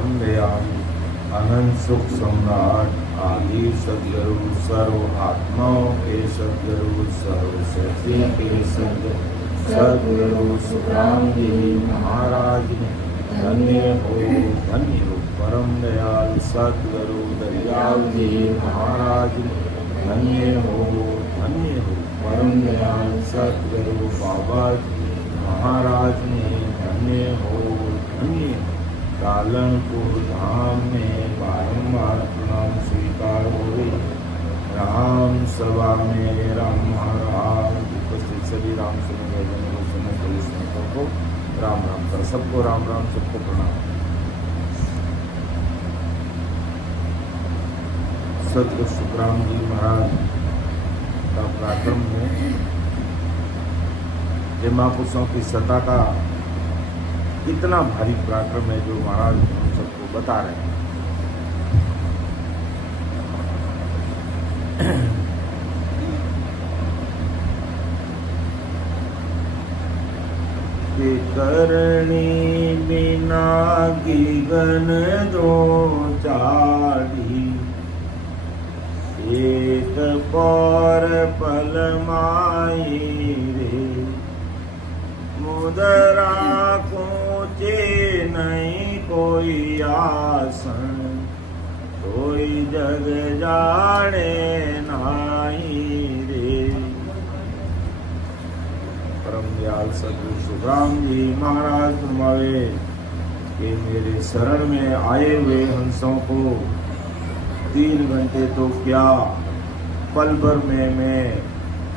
परम दयालु अनंत सुख सम्राट आदि सदगुरु सर्व आत्माओं के सदगुरु सर्वशक्ति के सदगुरु सुखराम जी महाराज ने धन्य हो परम दयाल सदगुरु दयाल जी महाराज ने धन्य हो परम दयाल सदगुरु बाबा जी महाराज ने धन्य हो पालनपुर धाम में बारंबार प्रणाम स्वीकार हुए। राम सभा में राम महाराज उपस्थित सभी राम संतों को राम राम कर सबको राम राम सबको प्रणाम। सतगुरु सुखराम जी महाराज का पराक्रम में ये महापुरुषों की सत्ता का इतना भारी पराक्रम है जो महाराज हम सबको बता रहे हैं। कि करणी बिना गगन दो चारी एक पौर पल माई रे मुदरा नहीं कोई आसन कोई जग जाने नाही रे। परम दयाल सदगुरु सुखराम जी महाराज फरमावे कि मेरे शरण में आए हुए हंसों को 3 घंटे तो क्या पल भर में मैं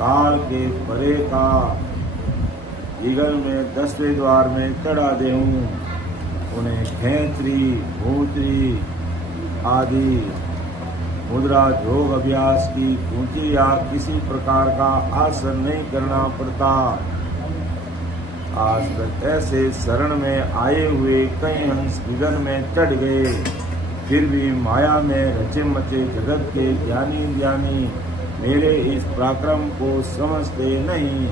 काल के परे का ईगल में 10वें द्वार में चढ़ा देऊं। उन्हें खेतरी भूतरी आदि मुद्रा योग अभ्यास की ऊंची या किसी प्रकार का आसन नहीं करना पड़ता। आज तक ऐसे शरण में आए हुए कई हंस ईगल में चढ़ गए, फिर भी माया में रचे मचे जगत के ज्ञानी मेरे इस पराक्रम को समझते नहीं।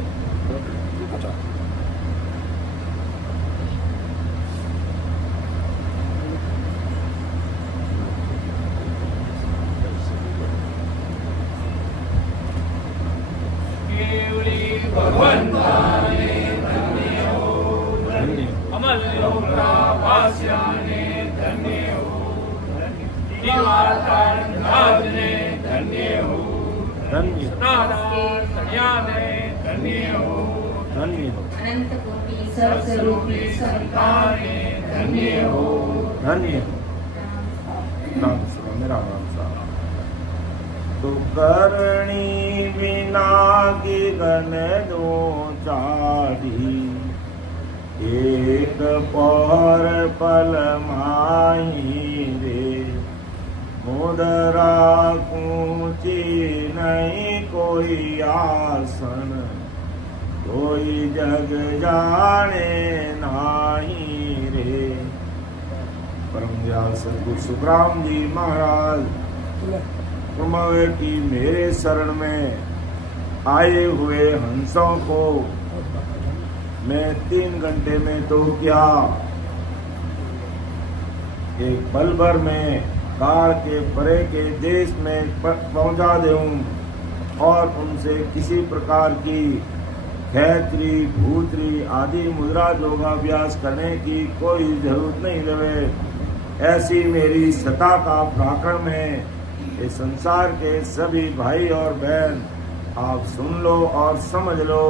तो करणी बिना गगन दो चारी एक पौर पल माही रे मुदरा ऊंची नहीं कोई आसन कोई जग जाने नाही रे। परम दयाल सदगुरु सुखराम जी महाराज फरमावे कि मेरे शरण में आए हुए हंसों को मैं 3 घंटे में तो क्या एक पल भर में काल के परे के देश में पहुंचा दूं और उनसे किसी प्रकार की खैत्री भूतरी आदि मुद्रा योगाभ्यास करने की कोई जरूरत नहीं रहे। ऐसी मेरी सत्ता का पराक्रम है। इस संसार के सभी भाई और बहन आप सुन लो और समझ लो।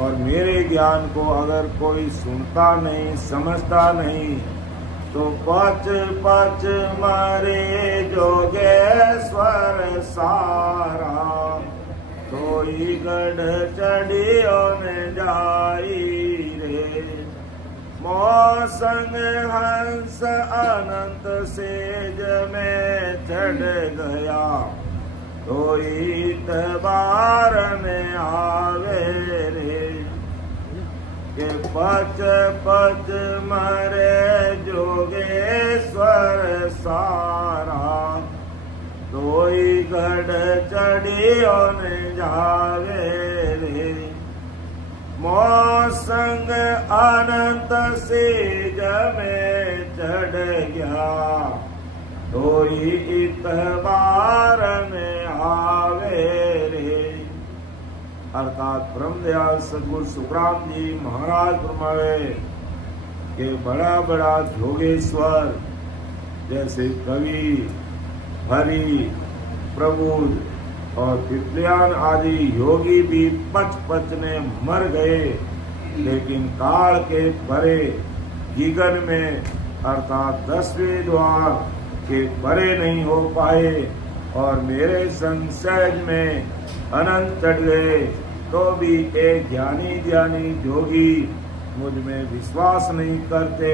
और मेरे ज्ञान को अगर कोई सुनता नहीं समझता नहीं तो पच पच मारे जोगेश्वर सारा कोई गढ़ चढ़ियो न जाई रे। मौसंग हंस अनंत सेज में चढ़ गया कोई तबार में आवे रे। के पच पच मरे जोगेश्वर सारा कोई गढ़ चढ़ियो न जावे रे। मौसंग अनंत सेज में चढ़ गया, तो इतबार में आवे रे। अर्थात ब्रह्मदयाल सदगुरु सुखराम जी महाराज फरमावे कि बड़ा बड़ा जोगेश्वर जैसे कवि, हरि, प्रबुद्ध और पिपलियान आदि योगी भी पच पचने मर गए, लेकिन काल के परे गीगन में अर्थात 10वें द्वार के परे नहीं हो पाए और मेरे संग सहज में अनंत चढ़ गए। तो भी एक ज्ञानी ज्ञानी जोगी मुझ में विश्वास नहीं करते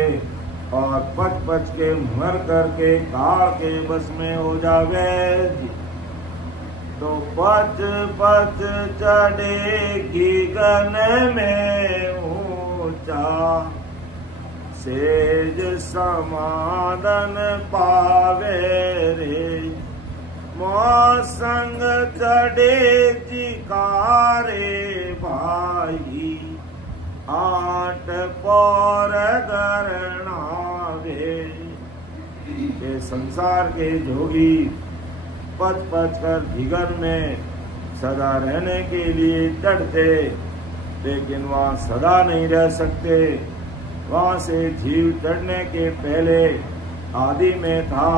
और पच पच के मर करके काल के बस में हो जावे। तो पच पच चढ़ेगी गगन में ऊंचा, सेज समादन पावे रे। मौसंग चढ़े जिकारे भाई, आठ पौर गरणावे। ये संसार के जोगी पच पच कर धिगन में सदा रहने के लिए चढ़ते, लेकिन वहाँ सदा नहीं रह सकते। वहाँ से जीव चढ़ने के पहले आदि में था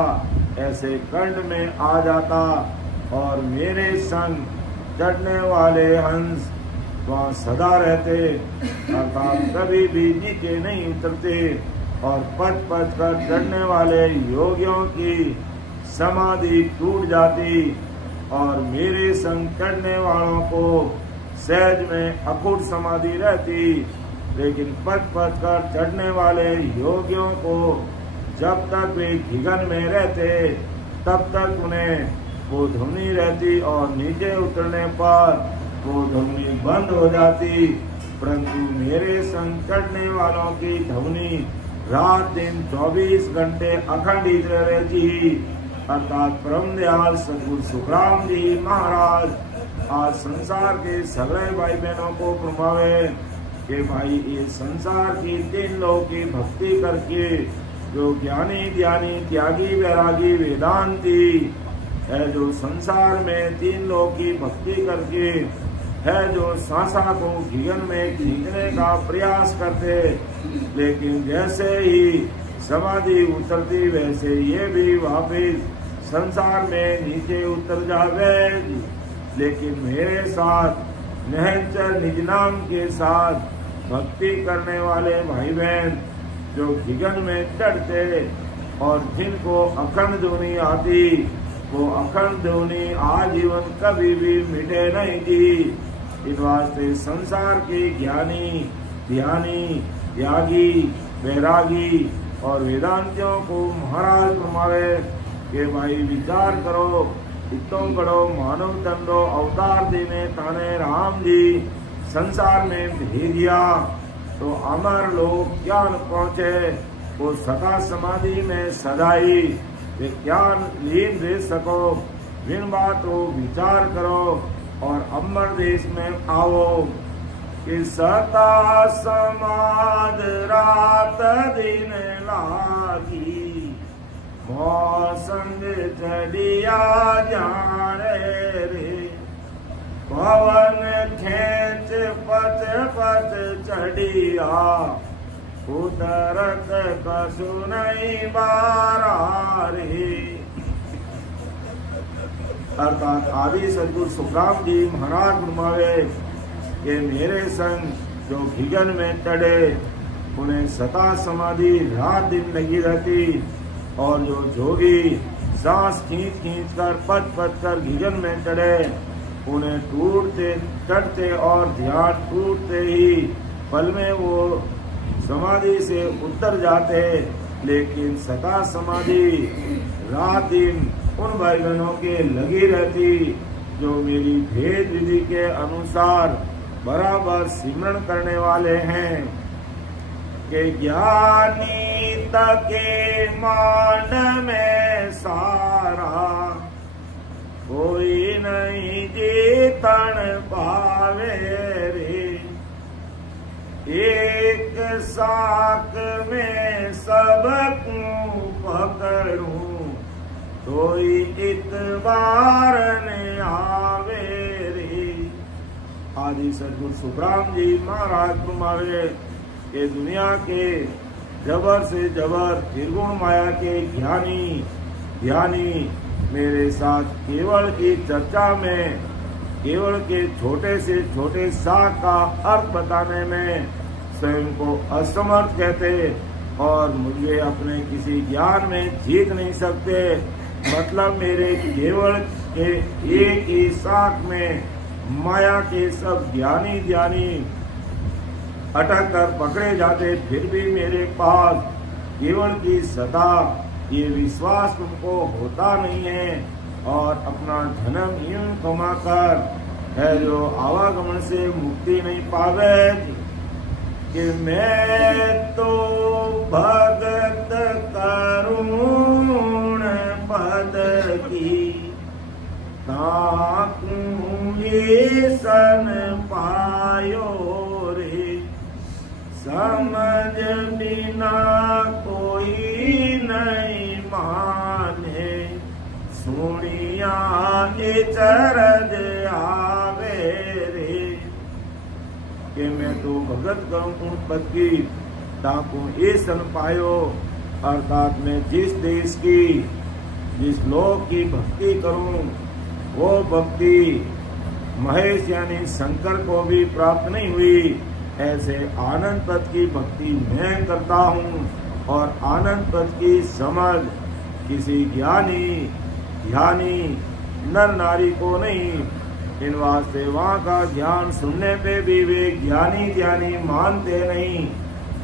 ऐसे कंड में आ जाता और मेरे संग चढ़ने वाले हंस वहाँ सदा रहते, अर्थात कभी भी नीचे नहीं उतरते। और पच पच कर चढ़ने वाले योगियों की समाधि टूट जाती और मेरे संग चढ़ने वालों को सहज में अखुट समाधि रहती। लेकिन पच पच कर चढ़ने वाले योगियों को जब तक वे घिगन में रहते तब तक उन्हें वो ध्वनि रहती और नीचे उतरने पर वो ध्वनि बंद हो जाती। परंतु मेरे संग चढ़ने वालों की ध्वनि रात दिन 24 घंटे अखंडित रहती। अर्थात ब्रह्मदयाल सदगुरु सुखराम जी महाराज आज संसार के सगले भाई बहनों को फरमावे कि भाई ये संसार की 3 लोगों की भक्ति करके जो ज्ञानी ज्ञानी त्यागी वैरागी वेदांती है, जो संसार में 3 लोगों की भक्ति करके है, जो सांसा को घिगन में खींचने का प्रयास करते, लेकिन जैसे ही समाधि उतरती वैसे ये भी वापिस संसार में नीचे उतर जावे। लेकिन मेरे साथ निहंचर निज नाम के साथ भक्ति करने वाले भाई बहन जो घिगन में चढ़ते और जिनको अखंड ध्वनि आती, वो अखंड ध्वनि आजीवन कभी भी मिटे नहीं थी। इन वास्ते संसार के ज्ञानी ध्यानी त्यागी वैरागी और वेदांतियों को महाराज फरमावे कि भाई विचार करो, इतो बड़ो मानव दंडो अवतार देने ताने राम जी संसार में भेजिया, तो अमर लोग ज्ञान पहुँचे, वो सदा समाधि में सदाई वे ज्ञान लीन रह सको। विन बातों विचार करो और अमर देश में आओ कि सता समाध रात दिन लागी, मौसंग चढ़िया जाने रे। पवन खेच पच पच चढ़िया, उतरत कसु नहीं बारा रे। अर्थात आदि सदगुरु सुखराम जी महाराज फरमावे कि मेरे संग जो घिगन में चढ़े उन्हें सता समाधि रात दिन लगी रहती, और जो जोगी सांस खींच खींच कर पच पच कर घिगन में चढ़े उन्हें टूटते चढ़ते और ध्यान टूटते ही पल में वो समाधि से उतर जाते। लेकिन सता समाधि रात दिन उन भाई बहनों के लगी रहती जो मेरी भेद विधि के अनुसार बराबर सिमरण करने वाले हैं कि ज्ञानी तके मान में सारा, कोई नहीं जीतन पावे रे। एक साक में सबको पकड़ूं, कोई इतबार ने आवे रे। आदि सदगुरु सुखराम जी महाराज फरमावे कि दुनिया के जबर से जबर निर्गुण माया के ज्ञानी मेरे साथ केवल की चर्चा में केवल के छोटे से छोटे साख का अर्थ बताने में स्वयं को असमर्थ कहते और मुझे अपने किसी ज्ञान में जीत नहीं सकते। मतलब मेरे केवल के एक ही साख में माया के सब ज्ञानी अटक कर पकड़े जाते, फिर भी मेरे पास केवल की सदा ये विश्वास तुमको होता नहीं है और अपना जन्म यूं कमाकर है जो आवागमन से मुक्ति नहीं पावे कि मैं तो भगत करुण पद की ताकू सन पायो रे। समझ बिना कोई नहीं माने, सुनिया चरज आवे रे। कि मैं तो भगत करूं पद की ताकू ये सन पायो, अर्थात मैं जिस देश की जिस लोक की भक्ति करूं वो भक्ति महेश यानी शंकर को भी प्राप्त नहीं हुई। ऐसे आनंद पद की भक्ति मैं करता हूँ और आनंद पद की समझ किसी ध्यानी नर नारी को नहीं। इन वास्ते वहाँ का ज्ञान सुनने पे भी वे ज्ञानी मानते नहीं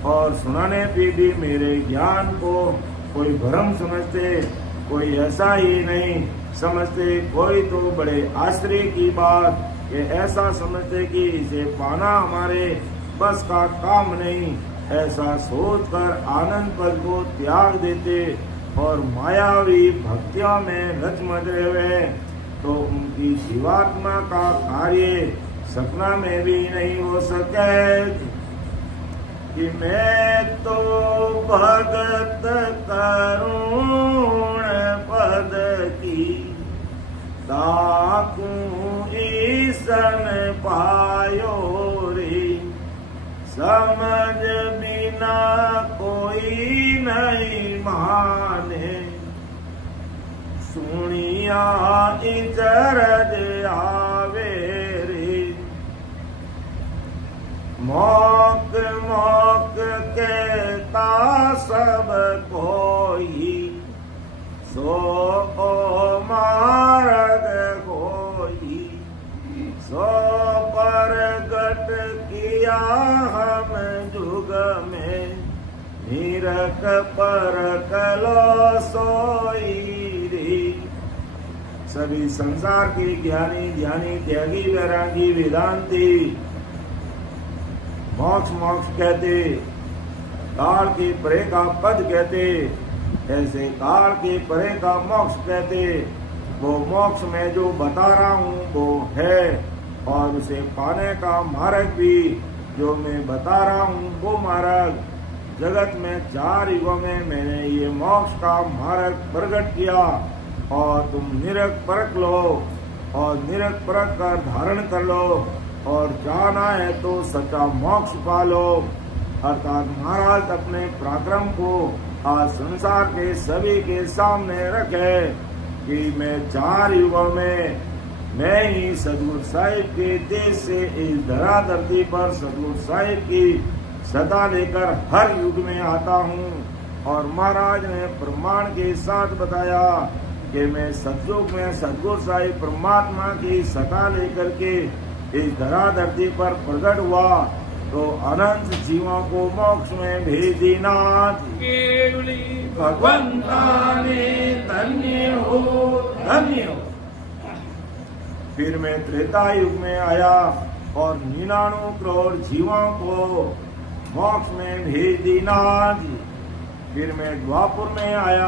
और सुनाने पे भी मेरे ज्ञान को कोई भ्रम समझते, कोई ऐसा ही नहीं समझते। कोई तो बड़े आश्चर्य की बात कि ऐसा समझते कि इसे पाना हमारे बस का काम नहीं, ऐसा सोचकर आनंद पद को त्याग देते और मायावी भक्तियों में रच मचे हुए, तो उनकी जीवात्मा का कार्य सपना में भी नहीं हो सके। कि मैं तो भगत करुण पद की ताकू ईसन पायो रे। समझ बिना कोई नहीं माने, सुनिया चरज आवे रे। मौक कहता सब कोई, सो मार्ग कोई। सो प्रगट किया हम जुग में, निरख परख लो सोई रे। सभी संसार के ज्ञानी त्यागी वैरागी वेदांती मोक्ष कहते, काल के परे का पद कहते, ऐसे काल के परे का मोक्ष कहते। वो मोक्ष में जो बता रहा हूँ वो है और उसे पाने का मार्ग भी जो मैं बता रहा हूँ वो मार्ग। जगत में 4 युगों में मैंने ये मोक्ष का मार्ग प्रकट किया और तुम निरख परख लो और निरख परख कर धारण कर लो और जाना है तो सच्चा मोक्ष पालो। अर्थात महाराज अपने पराक्रम को आज संसार के सभी के सामने रखे कि मैं 4 युगों में मैं ही सदगुरु साहिब के देश से इस धरा धरती पर सदगुरु साहिब की सदा लेकर हर युग में आता हूँ। और महाराज ने प्रमाण के साथ बताया कि मैं सतयुग में सदगुरु साहिब परमात्मा की सता लेकर के इस धरा धरती पर प्रकट हुआ तो अनंत जीवों को मोक्ष में भेजी नाथ। भगवंता ने धन्य हो धन्य हो। फिर मैं त्रेता युग में आया और 99 करोड़ जीवों को मोक्ष में भेज दी नाथ। फिर मैं द्वापुर में आया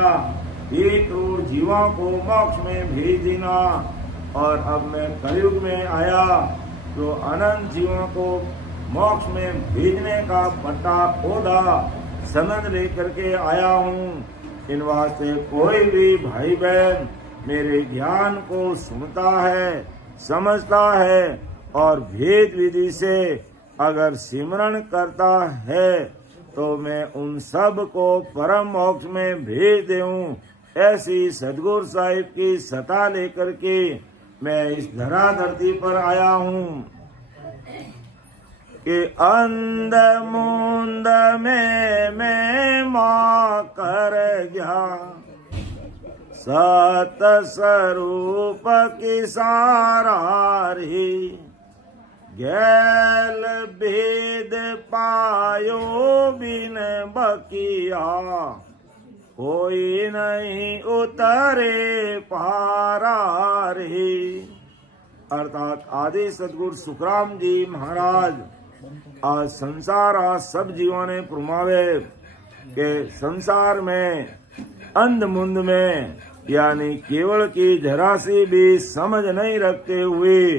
1 करोड़ जीवों को मोक्ष में भेज देना। और अब मैं कलयुग में आया तो अनंत जीवों को मोक्ष में भेजने का बड़ा ओदा सनद लेकर के आया हूँ। इन वास्ते कोई भी भाई बहन मेरे ज्ञान को सुनता है, समझता है और भेद विधि से अगर सिमरण करता है तो मैं उन सब को परम मोक्ष में भेज दूं। ऐसी सदगुरु साहिब की सता लेकर के मैं इस धरा धरती पर आया हूँ कि अंध मुंद में मैं माँ कर जा सत स्वरूप की सारारी गैल भेद पायो बिन बकिया कोई नहीं उतरे पारा रे। अर्थात आदि सदगुरु सुखराम जी महाराज आज संसार आज सब जीवों ने प्रमावे के संसार में अंध मुंद में यानी केवल की जरा सी भी समझ नहीं रखते हुए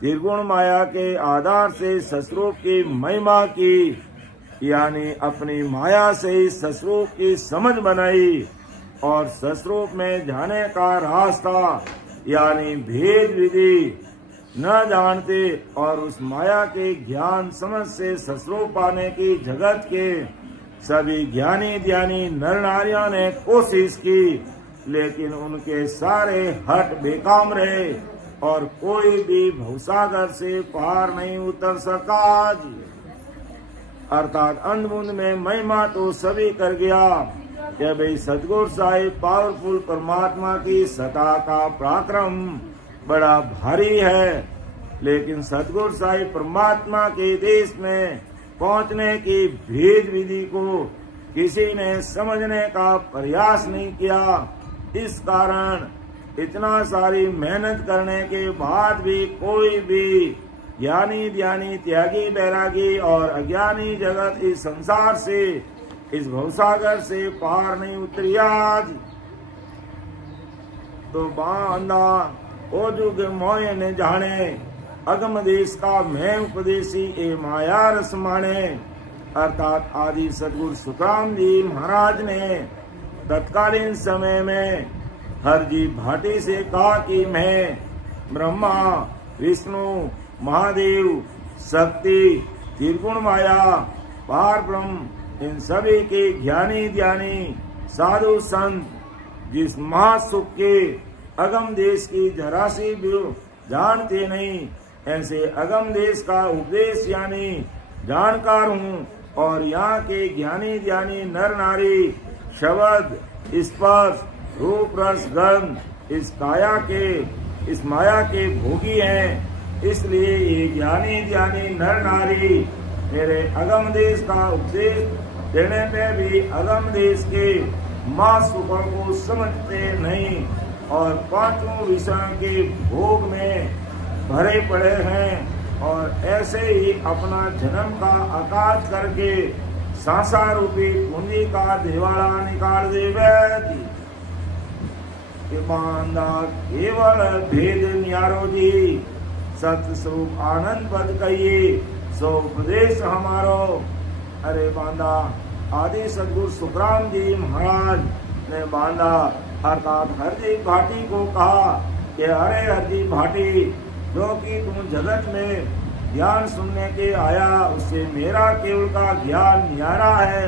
त्रिगुण माया के आधार से ससरूप की महिमा की यानी अपनी माया से ही ससरूप की समझ बनाई और ससरूप में जाने का रास्ता यानी भेद विधि न जानते और उस माया के ज्ञान समझ से ससरूप पाने की जगत के सभी ज्ञानी ध्यानी नर नारियों ने कोशिश की, लेकिन उनके सारे हट बेकाम रहे और कोई भी भवसागर से पार नहीं उतर सका। अर्थात अंधमुंद में महिमा तो सभी कर गया कि भाई सतगुरु साहिब पावरफुल परमात्मा की सता का पराक्रम बड़ा भारी है, लेकिन सतगुरु साहिब परमात्मा के देश में पहुंचने की भेद विधि को किसी ने समझने का प्रयास नहीं किया। इस कारण इतना सारी मेहनत करने के बाद भी कोई भी ज्ञानी ध्यानी त्यागी बैरागी और अज्ञानी जगत इस संसार से इस भवसागर से पार नहीं उतरी। आज तो बांधा ओ जुग मोय ने जाने अगम देश का मैं उपदेशी ए माया रस माने। अर्थात आदि सदगुरु सुखराम जी महाराज ने तत्कालीन समय में हरजी भाटी से कहा कि मैं ब्रह्मा विष्णु महादेव शक्ति त्रिगुण माया पार ब्रह्म इन सभी के ज्ञानी ध्यानी साधु संत जिस महासुख के अगम देश की जरा सी भी जानते नहीं, ऐसे अगम देश का उपदेश यानी जानकार हूँ और यहाँ के ज्ञानी ध्यानी नर नारी शब्द स्पर्श रूप रस गंध इस काया के इस माया के भोगी हैं। इसलिए ये ज्ञानी ध्यानी नर नारी मेरे अगम देश का उपदेश देने पे भी अगम देश के माँ सुखों को समझते नहीं और पांचों विषयों के भोग में भरे पड़े हैं और ऐसे ही अपना जन्म का आकाश करके सांसा रूपी पूंजी का दिवाला निकाल देवे। बांधा केवल भेद न्यारो जी सत्य स्वरूप आनंद पद कहिए सो उपदेश हमारो। अरे बांधा आदि सदगुरु सुखराम जी महाराज ने बांधा अर्थात हरजी भाटी को कहा कि अरे हरजी भाटी जो कि तुम जगत में ज्ञान सुनने के आया उससे मेरा केवल का ज्ञान न्यारा है,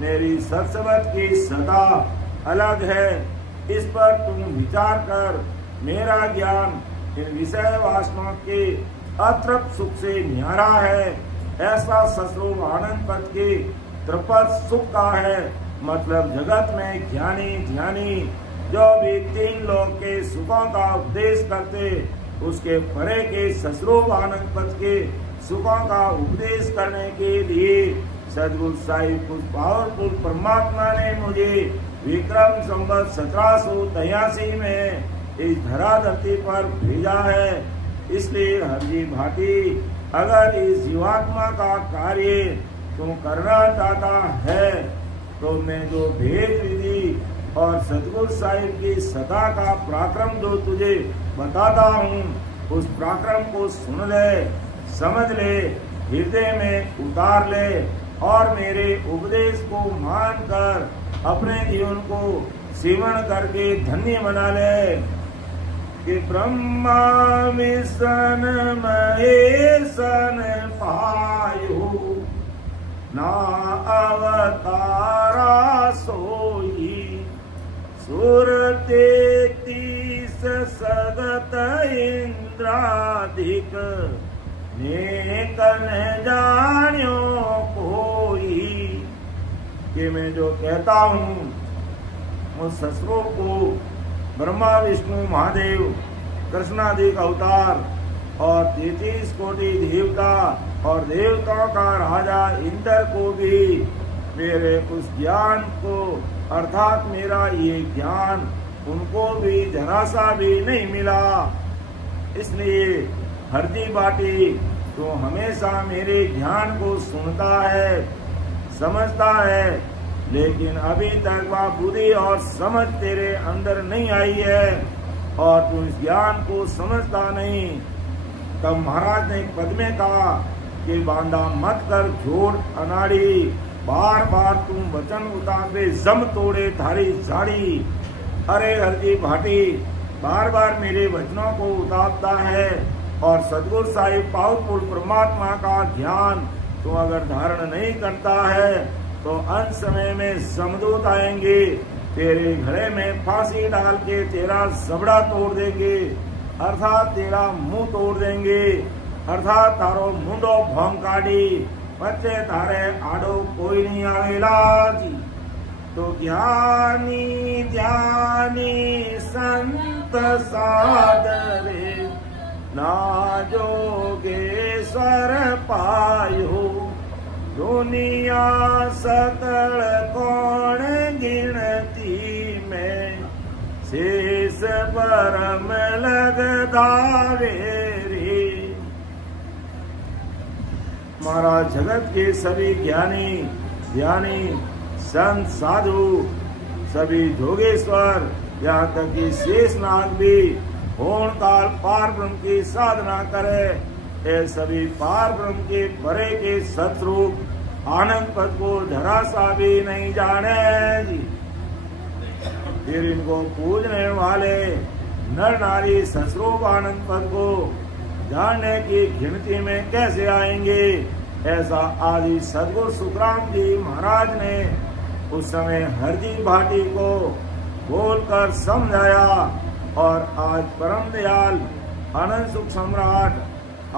मेरी सत्सवत की सदा अलग है। इस पर तुम विचार कर मेरा ज्ञान इन विषय वासनाओं के अतृप्त सुख से न्यारा है। ऐसा ससरूप आनंद पद के त्रिपद सुख का है, मतलब जगत में ज्ञानी ध्यानी जो भी तीन लोक के सुखों का उपदेश करते उसके परे के ससरूप आनंद पद के सुखों का उपदेश करने के लिए सदगुरु साहिब कुछ पावरफुल परमात्मा ने मुझे विक्रम संवत 1783 में इस धरा धरती पर भेजा है। इसलिए हरजी भाटी अगर इस जीवात्मा का कार्य तुम करना चाहता है तो मैं जो भेद विधि और सतगुरु साहिब की सदा का पराक्रम जो तुझे बताता हूँ उस पराक्रम को सुन ले समझ ले हृदय में उतार ले और मेरे उपदेश को मानकर अपने जीवन को सेवन करके धन्य बना ले। कि ब्रह्मा विष्ण महेशन पायो ना अवतारा सोई सुर 33 सगत इंद्राधिक नेक न जान्यो कोई। कि मैं जो कहता हूँ उस शस्त्रों को ब्रह्मा विष्णु महादेव कृष्णादि का अवतार और 33 कोटि देवता और देवताओं का राजा इंद्र को भी मेरे उस ज्ञान को अर्थात मेरा ये ज्ञान उनको भी जरा सा भी नहीं मिला। इसलिए हरदी बाटी तो हमेशा मेरे ज्ञान को सुनता है, समझता है, लेकिन अभी तक वह बुद्धि और समझ तेरे अंदर नहीं आई है और तू इस ज्ञान को समझता नहीं। तब महाराज ने एक पद में कहा कि बांधा मत कर जोड़ अनाड़ी, बार बार तुम वचन उतारे जम तोड़े थारी झाड़ी। अरे हरदी भाटी बार बार मेरे वचनों को उतारता है और सदगुरु साहिब पावरफुल परमात्मा का ज्ञान तो अगर धारण नहीं करता है तो अंत समय में समदूत आएंगे, तेरे घड़े में फांसी डाल के तेरा जबड़ा तोड़ देंगे, अर्थात तेरा मुंह तोड़ देंगे, अर्थात तारो मुंडो भोंग काढ़ी बच्चे तारे आडो कोई नहीं आवेला जी। तो ज्ञानी ध्यानी संत सादरे ना जोगेश्वर पायो। दुनिया सकल कौन गिनती में शेष परम लगदावे रे। महाराज जगत के सभी ज्ञानी ध्यानी संत साधु सभी जोगेश्वर यहाँ तक कि शेषनाग भी होण काल पार ब्रह्म की साधना करे। ये सभी पार ब्रह्म के परे के सतरूप आनंद पद को जरा सा भी नहीं जाने जी। फिर इनको पूजने वाले नर नारी सतरूप आनंद पद को जानने की गिनती में कैसे आएंगे। ऐसा आदि सदगुरु सुखराम जी महाराज ने उस समय हरदी भाटी को बोलकर समझाया और आज परम दयाल अनंत सुख सम्राट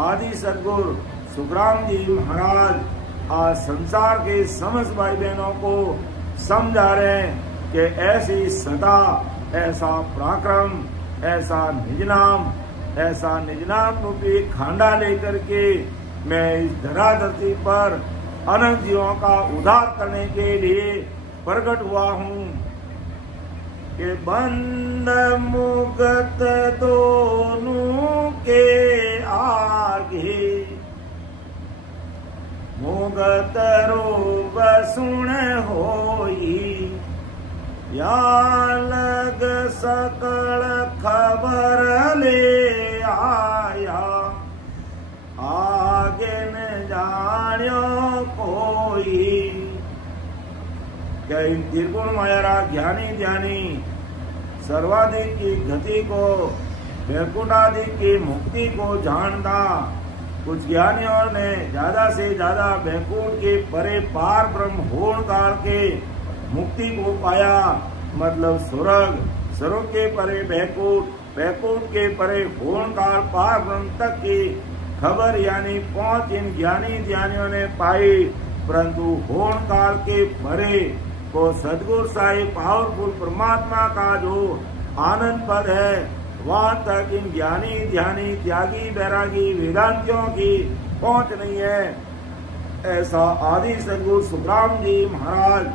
आदि सदगुरु सुखराम जी महाराज आज संसार के समस्त भाई बहनों को समझा रहे हैं कि ऐसी सदा, ऐसा पराक्रम, ऐसा निजनाम रूपी खांडा लेकर के मैं इस धरा धरती पर अनंत जीवों का उद्धार करने के लिए प्रकट हुआ हूँ। कि बंद मुगत दोनों के आगे मुगत रूप सुन होई। या लग सकल खबर ले आया आगे न जान्यो कोई। क्या इन त्रिगुण माया ज्ञानी ध्यानी सर्वाधिक की गति को वैकुंठादि की मुक्ति को जानता। कुछ ज्ञानियों ने ज्यादा से ज्यादा वैकुंठ के परे पार ब्रह्म होण काल के मुक्ति को पाया, मतलब स्वर्ग के परे वैकुंठ के परे होण काल पार ब्रह्म तक की खबर यानी पहुंच इन ज्ञानी ध्यानियों ने पाई। परंतु होण काल के परे को सदगुरु साहिब पावरफुल परमात्मा का जो आनंद पद है वहां तक इन ज्ञानी ध्यानी त्यागी बैरागी वेदांतियों की पहुंच नहीं है। ऐसा आदि सदगुरु सुखराम जी महाराज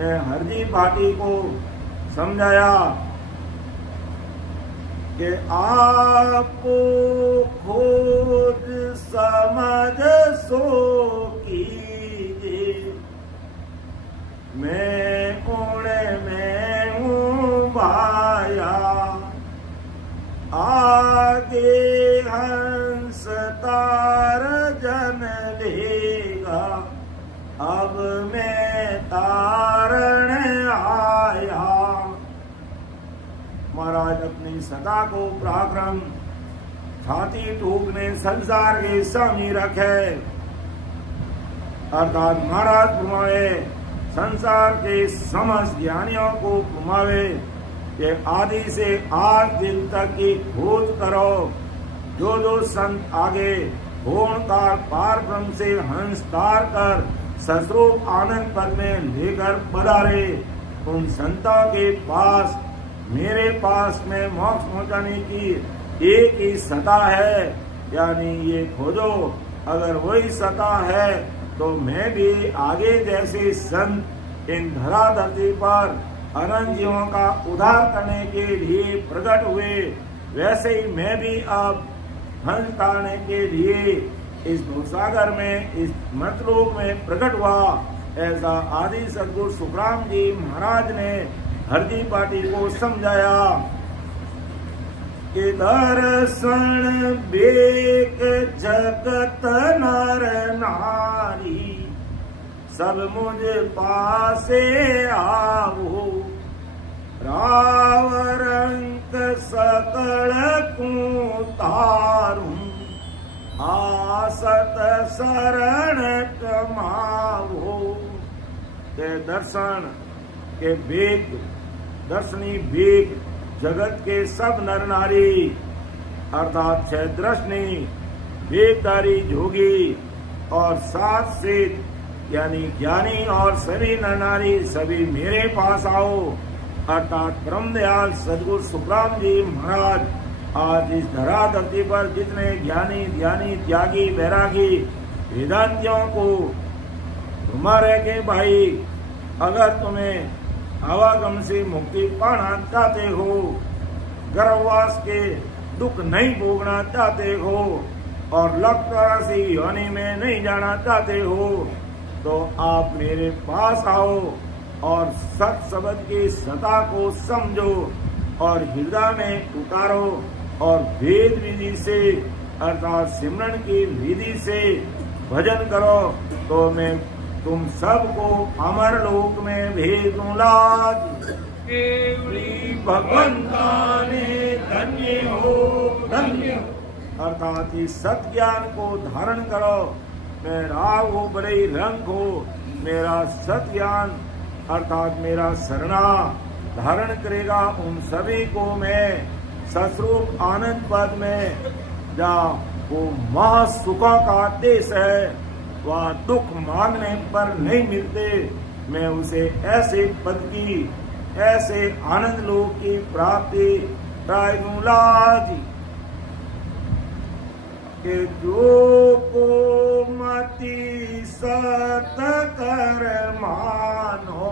ने हरदी भाटी को समझाया कि आपको खोज समझ सो कीजिए। मैं कोणे में हूँ भाया आगे हंस तार जन ले अब मैं तारण आया। महाराज अपनी सता को पराक्रम छाती ठोकने संसार के सामने रखे, अर्थात महाराज फरमाए संसार के समस्त ज्ञानियों को फरमावे कि आदि से आज दिन तक की खोज करो। जो जो संत आगे पूर्णकाल पार ब्रह्म से हंस तार कर सस्वरूप आनंद पद में लेकर पधारे, उन संतों के पास मेरे पास में मोक्ष पहुंचाने की एक ही सता है, यानी ये खोजो। अगर वही सता है तो मैं भी आगे जैसे संत इन धरा धरती पर अनंत जीवों का उद्धार करने के लिए प्रकट हुए, वैसे ही मैं भी अब हंस तारने के लिए इस भवसागर में, इस मतलोक में प्रकट हुआ। ऐसा आदि सदगुरु सुखराम जी महाराज ने हरजी पाटी को समझाया कि दर्शन बेक जगत नर नारी, सब मुझ पासे आवो। राव रंक सकल को तारूं, आसत शरण कमावो। के दर्शन के वेग, दर्शनी वेग जगत के सब नर नारी, अर्थात क्षेत्रदर्शनी वेगधारी जोगी और सात सिद्ध यानी ज्ञानी और सभी नर नारी सभी मेरे पास आओ। अर्थात ब्रह्मदयाल सदगुरु सुखराम जी महाराज आज इस धरा धरती पर जितने ज्ञानी ध्यानी त्यागी बैरागी वेदांतियों को तुम्हारे के भाई, अगर तुम्हें आवागम से मुक्ति पाना चाहते हो, गर्भवास के दुख नहीं भोगना चाहते हो और लक्ष्य योनि में नहीं जाना चाहते हो, तो आप मेरे पास आओ और सत शब्द की सता को समझो और हृदय में उतारो और वेद विधि से अर्थात सिमरन की विधि से भजन करो, तो मैं तुम सबको अमर लोक में भेज दूंगा। केवली भगवंता ने धन्य हो धन्य, अर्थात इस सत ज्ञान को धारण करो। मैं राग हो बड़े रंग हो, मेरा सत ज्ञान अर्थात मेरा शरणा धारण करेगा। उन सभी को मैं सस्वरूप आनंद पद में, जहाँ वो महासुखों का देश है, वह दुख मांगने पर नहीं मिलते, मैं उसे ऐसे पद की, ऐसे आनंद लोक की प्राप्ति कराई दूंगा कि जो को मति सत कर मानो,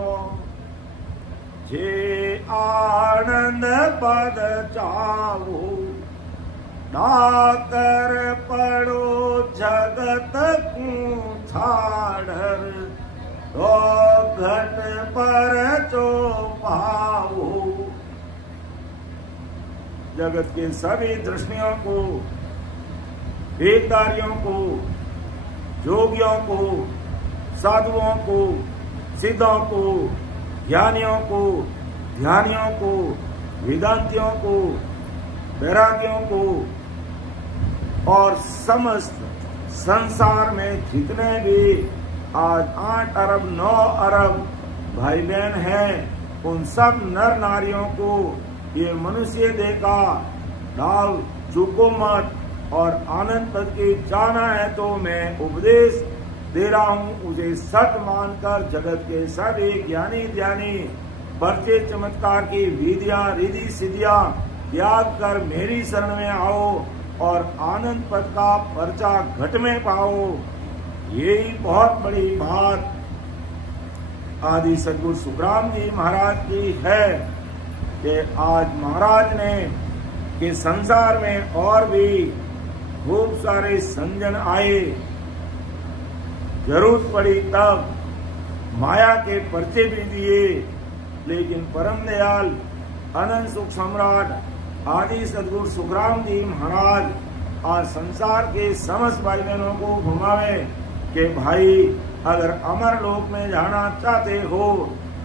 जे आनंद पद चाहो, डाकर पड़ो जगत को छाड़र, तो घट पर चो पाओ। जगत के सभी दृष्टियों को, वेदधारियों को, जोगियों को, साधुओं को, सिद्धों को, ज्ञानियों को, ध्यानियों को, वेदांतियों को, वैरागियों को और समस्त संसार में जितने भी आज 8 अरब 9 अरब भाई बहन हैं, उन सब नर नारियों को ये मनुष्य देह का डाल चूको मत और आनंद पद की जाना है, तो मैं उपदेश दे रहा हूँ। उसे सत मानकर जगत के सभी ज्ञानी ध्यानी पर्चे चमत्कार की विधियां रिधि सिद्धियां त्याग कर मेरी शरण में आओ और आनंद पद का पर्चा घट में पाओ। यही बहुत बड़ी बात आदि सदगुरु सुखराम जी महाराज की है कि आज महाराज ने कि संसार में और भी खूब सारे संजन आए, जरूरत पड़ी तब माया के पर्चे भी दिए, लेकिन परम दयाल अनंत सुख सम्राट आदि सदगुरु सुखराम जी महाराज आज संसार के समस्त भाई बहनों को घुमावे कि भाई अगर अमर लोक में जाना चाहते हो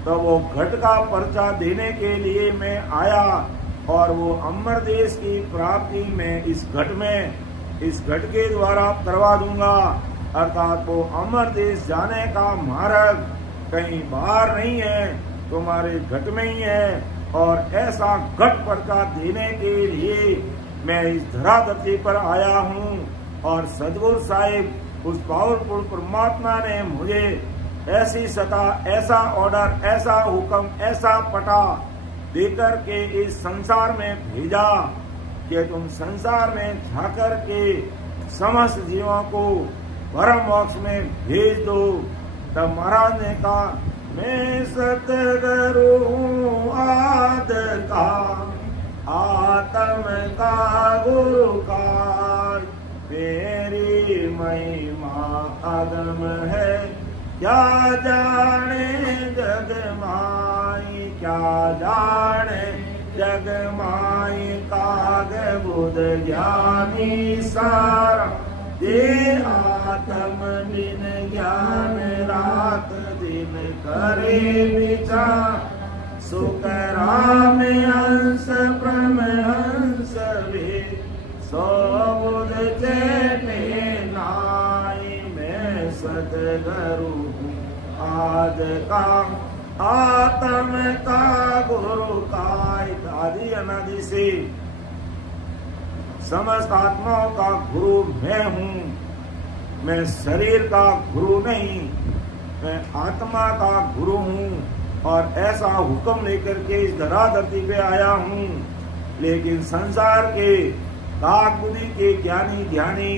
तो वो घट का पर्चा देने के लिए मैं आया, और वो अमर देश की प्राप्ति में इस घट के द्वारा करवा दूंगा। अर्थात वो अमर देश जाने का मार्ग कहीं बाहर नहीं है, तुम्हारे घट में ही है। और ऐसा घट पर्चा देने के लिए मैं इस धरा धरती पर आया हूँ। और सदगुरु साहिब उस पावरफुल परमात्मा ने मुझे ऐसी सता, ऐसा ऑर्डर, ऐसा हुक्म, ऐसा पटा देकर के इस संसार में भेजा कि तुम संसार में जाकर के समस्त जीवों को परम मोक्ष में भेज दो। तब महाराज ने कहा, मैं सतगुरु हूँ आद का, आत्म का गुरु का, मेरी महिमा अगम है, क्या जाने जग माई, क्या जाने जग माई। काग बुध ज्ञानी सारा, ये आत्म बिन ज्ञान रात दिन करे विचार। सुख राम हंस परमहंस भी, सो बुध चेते नाई। मैं सतगुरु हूँ आद का, आत्म का गुरु का। आदि अनादि से समस्त आत्माओं का गुरु मैं हूँ। मैं शरीर का गुरु नहीं, मैं आत्मा का गुरु हूँ। और ऐसा हुक्म लेकर के इस धरा धरती पे आया हूँ। लेकिन संसार के काग बुद्धि के ज्ञानी ध्यानी,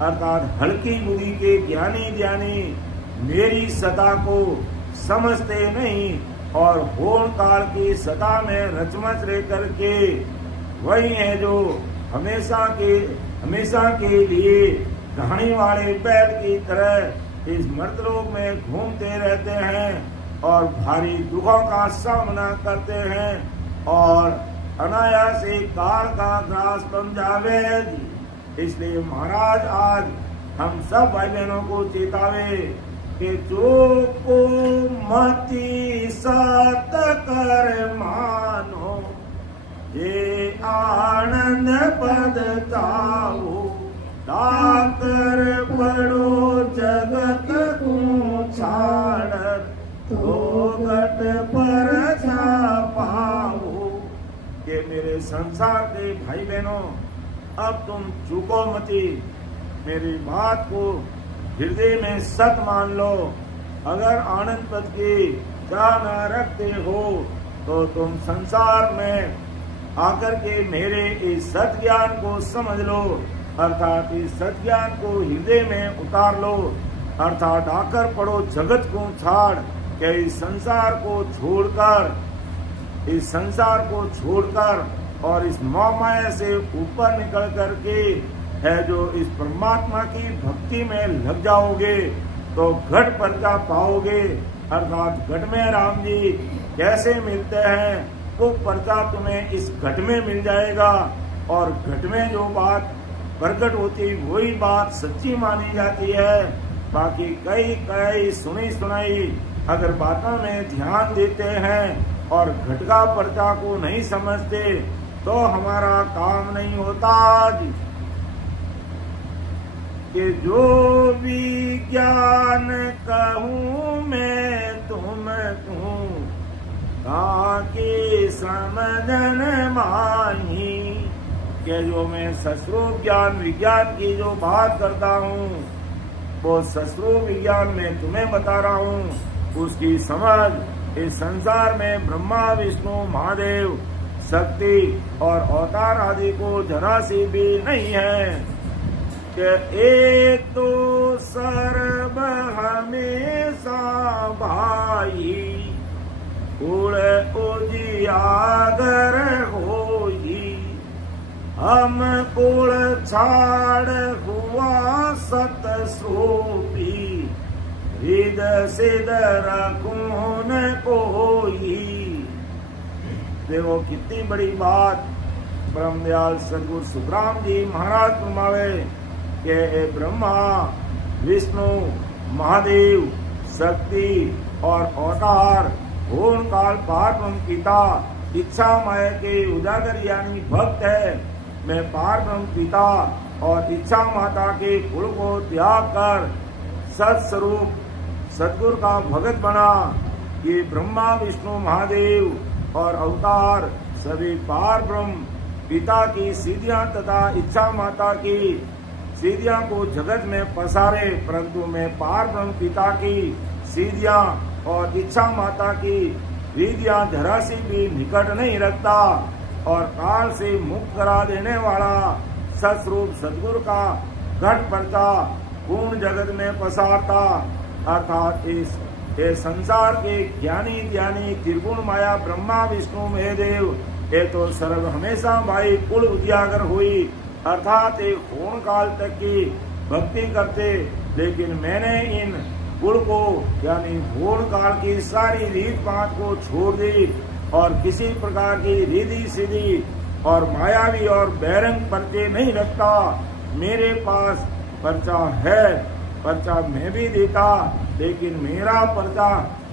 अर्थात हल्की बुद्धि के ज्ञानी ध्यानी मेरी सत्ता को समझते नहीं, और होम काल की सत्ता में रचमच रह करके वही है जो हमेशा के लिए कहानी वाले बैल की तरह इस मर्तलोक में घूमते रहते हैं और भारी दुखों का सामना करते हैं, और अनायास से काल का ग्रास बन जावे। इसलिए महाराज आज हम सब भाई बहनों को चेतावे कि जो को मति सत कर मानो, ये आनंद पद ताओ। डाकर पड़ो जगत को छाड़, तो घट पर पाओ। कि मेरे संसार के भाई बहनों, अब तुम चूको मती, मेरी बात को हृदय में सत मान लो। अगर आनंद पद की चाह न रखते हो तो तुम संसार में आकर के मेरे इस सत ज्ञान को समझ लो, अर्थात इस सत ज्ञान को हृदय में उतार लो। अर्थात आकर पड़ो जगत को छाड़ के इस संसार को छोड़कर और इस मोहमाया से ऊपर निकल करके है जो इस परमात्मा की भक्ति में लग जाओगे तो घट पर्चा पाओगे। अर्थात घट में राम जी कैसे मिलते हैं वो पर्चा तुम्हें इस घट में मिल जाएगा, और घट में जो बात प्रकट होती वही बात सच्ची मानी जाती है। बाकी कई सुनी सुनाई अगर बातों में ध्यान देते हैं और घट का पर्चा को नहीं समझते तो हमारा काम नहीं होता। कि जो विज्ञान कहूँ मैं तुमको, ताकि समझन माही। कि जो मैं शस्त्रों ज्ञान विज्ञान की जो बात करता हूँ वो शस्त्रों विज्ञान में तुम्हें बता रहा हूँ, उसकी समझ इस संसार में ब्रह्मा विष्णु महादेव शक्ति और अवतार आदि को जरा सी भी नहीं है। कि एक तो सर्व हमेशा भाई, कुल उजियागर होई। हम कुल छाड़ हुआ सत सोपी, हृद सिद रखून कोई। देखो कितनी बड़ी बात ब्रह्मदयाल सदगुरु सुखराम जी महाराज फरमावे कि ब्रह्मा विष्णु महादेव, शक्ति और अवतार, होन काल पारब्रह्म पिता, इच्छा माया के उजागर यानी भक्त है। मैं पारब्रह्म पिता और इच्छा माता के कुल को त्याग कर सत्स्वरूप सद्गुरु का भगत बना। ये ब्रह्मा विष्णु महादेव और अवतार सभी पारब्रह्म पिता की सिद्धियां तथा इच्छा माता की सिद्धियां को जगत में पसारे, परंतु मैं पारब्रह्म पिता की सिद्धियां और इच्छा माता की विधियां जरा सी भी निकट नहीं रखता और काल से मुक्त करा देने वाला सस्वरूप सद्गुरु का घट पर्चा पूर्ण जगत में पसारता। अर्थात इस संसार के ज्ञानी ज्ञानी त्रिगुण माया ब्रह्मा विष्णु महादेव ये तो सर्व हमेशा भाई कुल उजागर हुई, अर्थात एक पूर्ण काल तक की भक्ति करते। लेकिन मैंने इन कुल को यानी पूर्ण काल की सारी रीत पात को छोड़ दी और किसी प्रकार की रिधि सीधी और मायावी और बैरंग पर्चे नहीं रखता। मेरे पास पर्चा है, पर्चा मैं भी देता, लेकिन मेरा पर्चा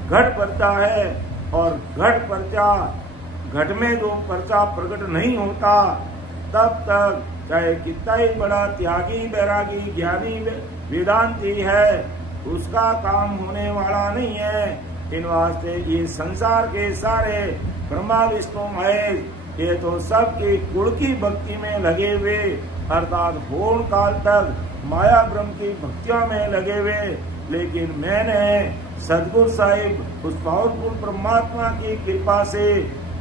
घट पर्चा है और घट पर्चा घट में जो पर्चा प्रकट नहीं होता तब तक चाहे कितना ही बड़ा त्यागी बैरागी ज्ञानी वेदांती है उसका काम होने वाला नहीं है। इन वास्ते ये संसार के सारे ब्रह्मा विष्णु महेश ये तो सबके कुल की भक्ति में लगे हुए, अर्थात पूर्ण काल तक माया ब्रह्म की भक्तियों में लगे हुए। लेकिन मैंने सदगुरु साहिब उस पावरफुल परमात्मा की कृपा से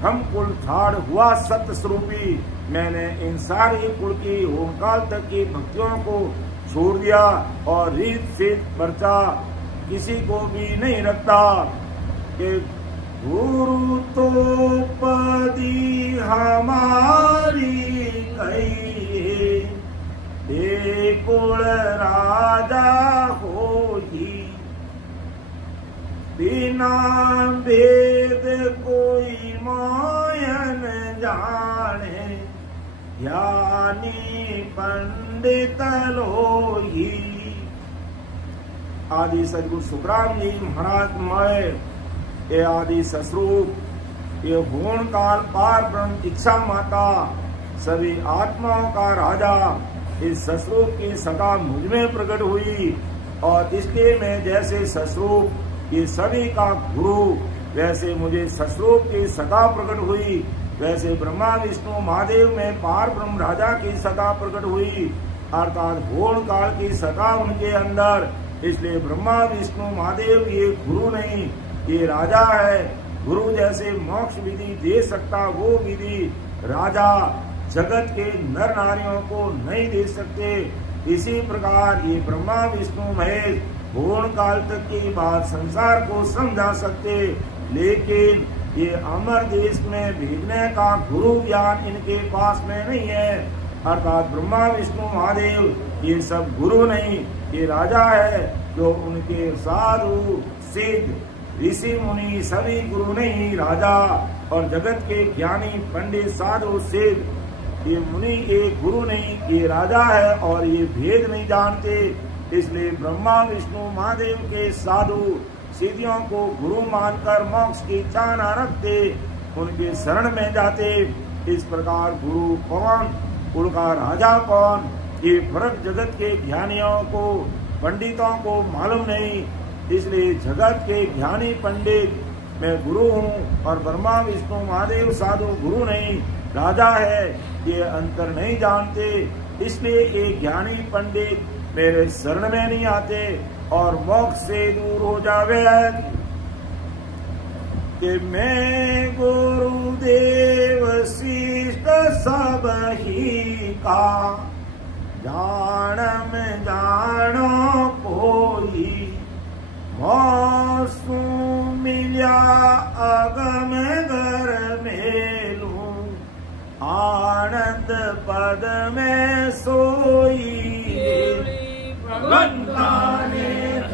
हम कुल ठाड़ हुआ सत्य स्वरूपी, मैंने इन सारी कुल की ओंकाल तक की भक्तियों को छोड़ दिया और रीत सिद्ध पर्चा किसी को भी नहीं रखता कि गुरु तो पदी हमारी कही कुल राजा हो ही, बिना भेद कोई मायन जाने, ज्ञानी पंडित लोही। आदि सदगुरु सुखराम जी महाराज मय ये आदि सस्वरूप ये भुवन काल पार ब्रह्म इच्छा माता सभी आत्माओं का राजा इस सस्वरूप की सदा मुझ में प्रकट हुई और इसलिए मैं जैसे सस्वरूप ये सभी का गुरु वैसे मुझे सस्वरूप की सदा प्रकट हुई, वैसे ब्रह्मा विष्णु महादेव में पार ब्रह्म राजा की सदा प्रकट हुई, अर्थात भूण काल की सदा उनके अंदर। इसलिए ब्रह्मा विष्णु महादेव ये गुरु नहीं ये राजा है। गुरु जैसे मोक्ष विधि दे सकता वो विधि राजा जगत के नर नारियों को नहीं दे सकते। इसी प्रकार ये ब्रह्मा विष्णु महेश भूण काल तक की बात संसार को समझा सकते, लेकिन ये अमर देश में भेजने का गुरु ज्ञान इनके पास में नहीं है। अर्थात ब्रह्मा विष्णु महादेव ये सब गुरु नहीं ये राजा है, जो उनके साधु सिद्ध ऋषि मुनि सभी गुरु नहीं राजा, और जगत के ज्ञानी पंडित साधु सिद्ध ये मुनि ये गुरु नहीं ये राजा है और ये भेद नहीं जानते। इसलिए ब्रह्मा विष्णु महादेव के साधु सिद्धियों को गुरु मानकर मोक्ष की इच्छा न रखते, उनके शरण में जाते। इस प्रकार गुरु कौन उनका राजा कौन ये फर्क जगत के ज्ञानियों को पंडितों को मालूम नहीं। इसलिए जगत के ज्ञानी पंडित मैं गुरु हूँ और ब्रह्मा विष्णु महादेव साधु गुरु नहीं राजा है ये अंतर नहीं जानते। इसलिए ये ज्ञानी पंडित मेरे शरण में नहीं आते और मोक्ष से दूर हो जावे कि मैं गुरुदेव शिष्ट सब ही का जानम जानो कोई, मौसू मिल्या अगम घर मेलू आनंद पद में सोई,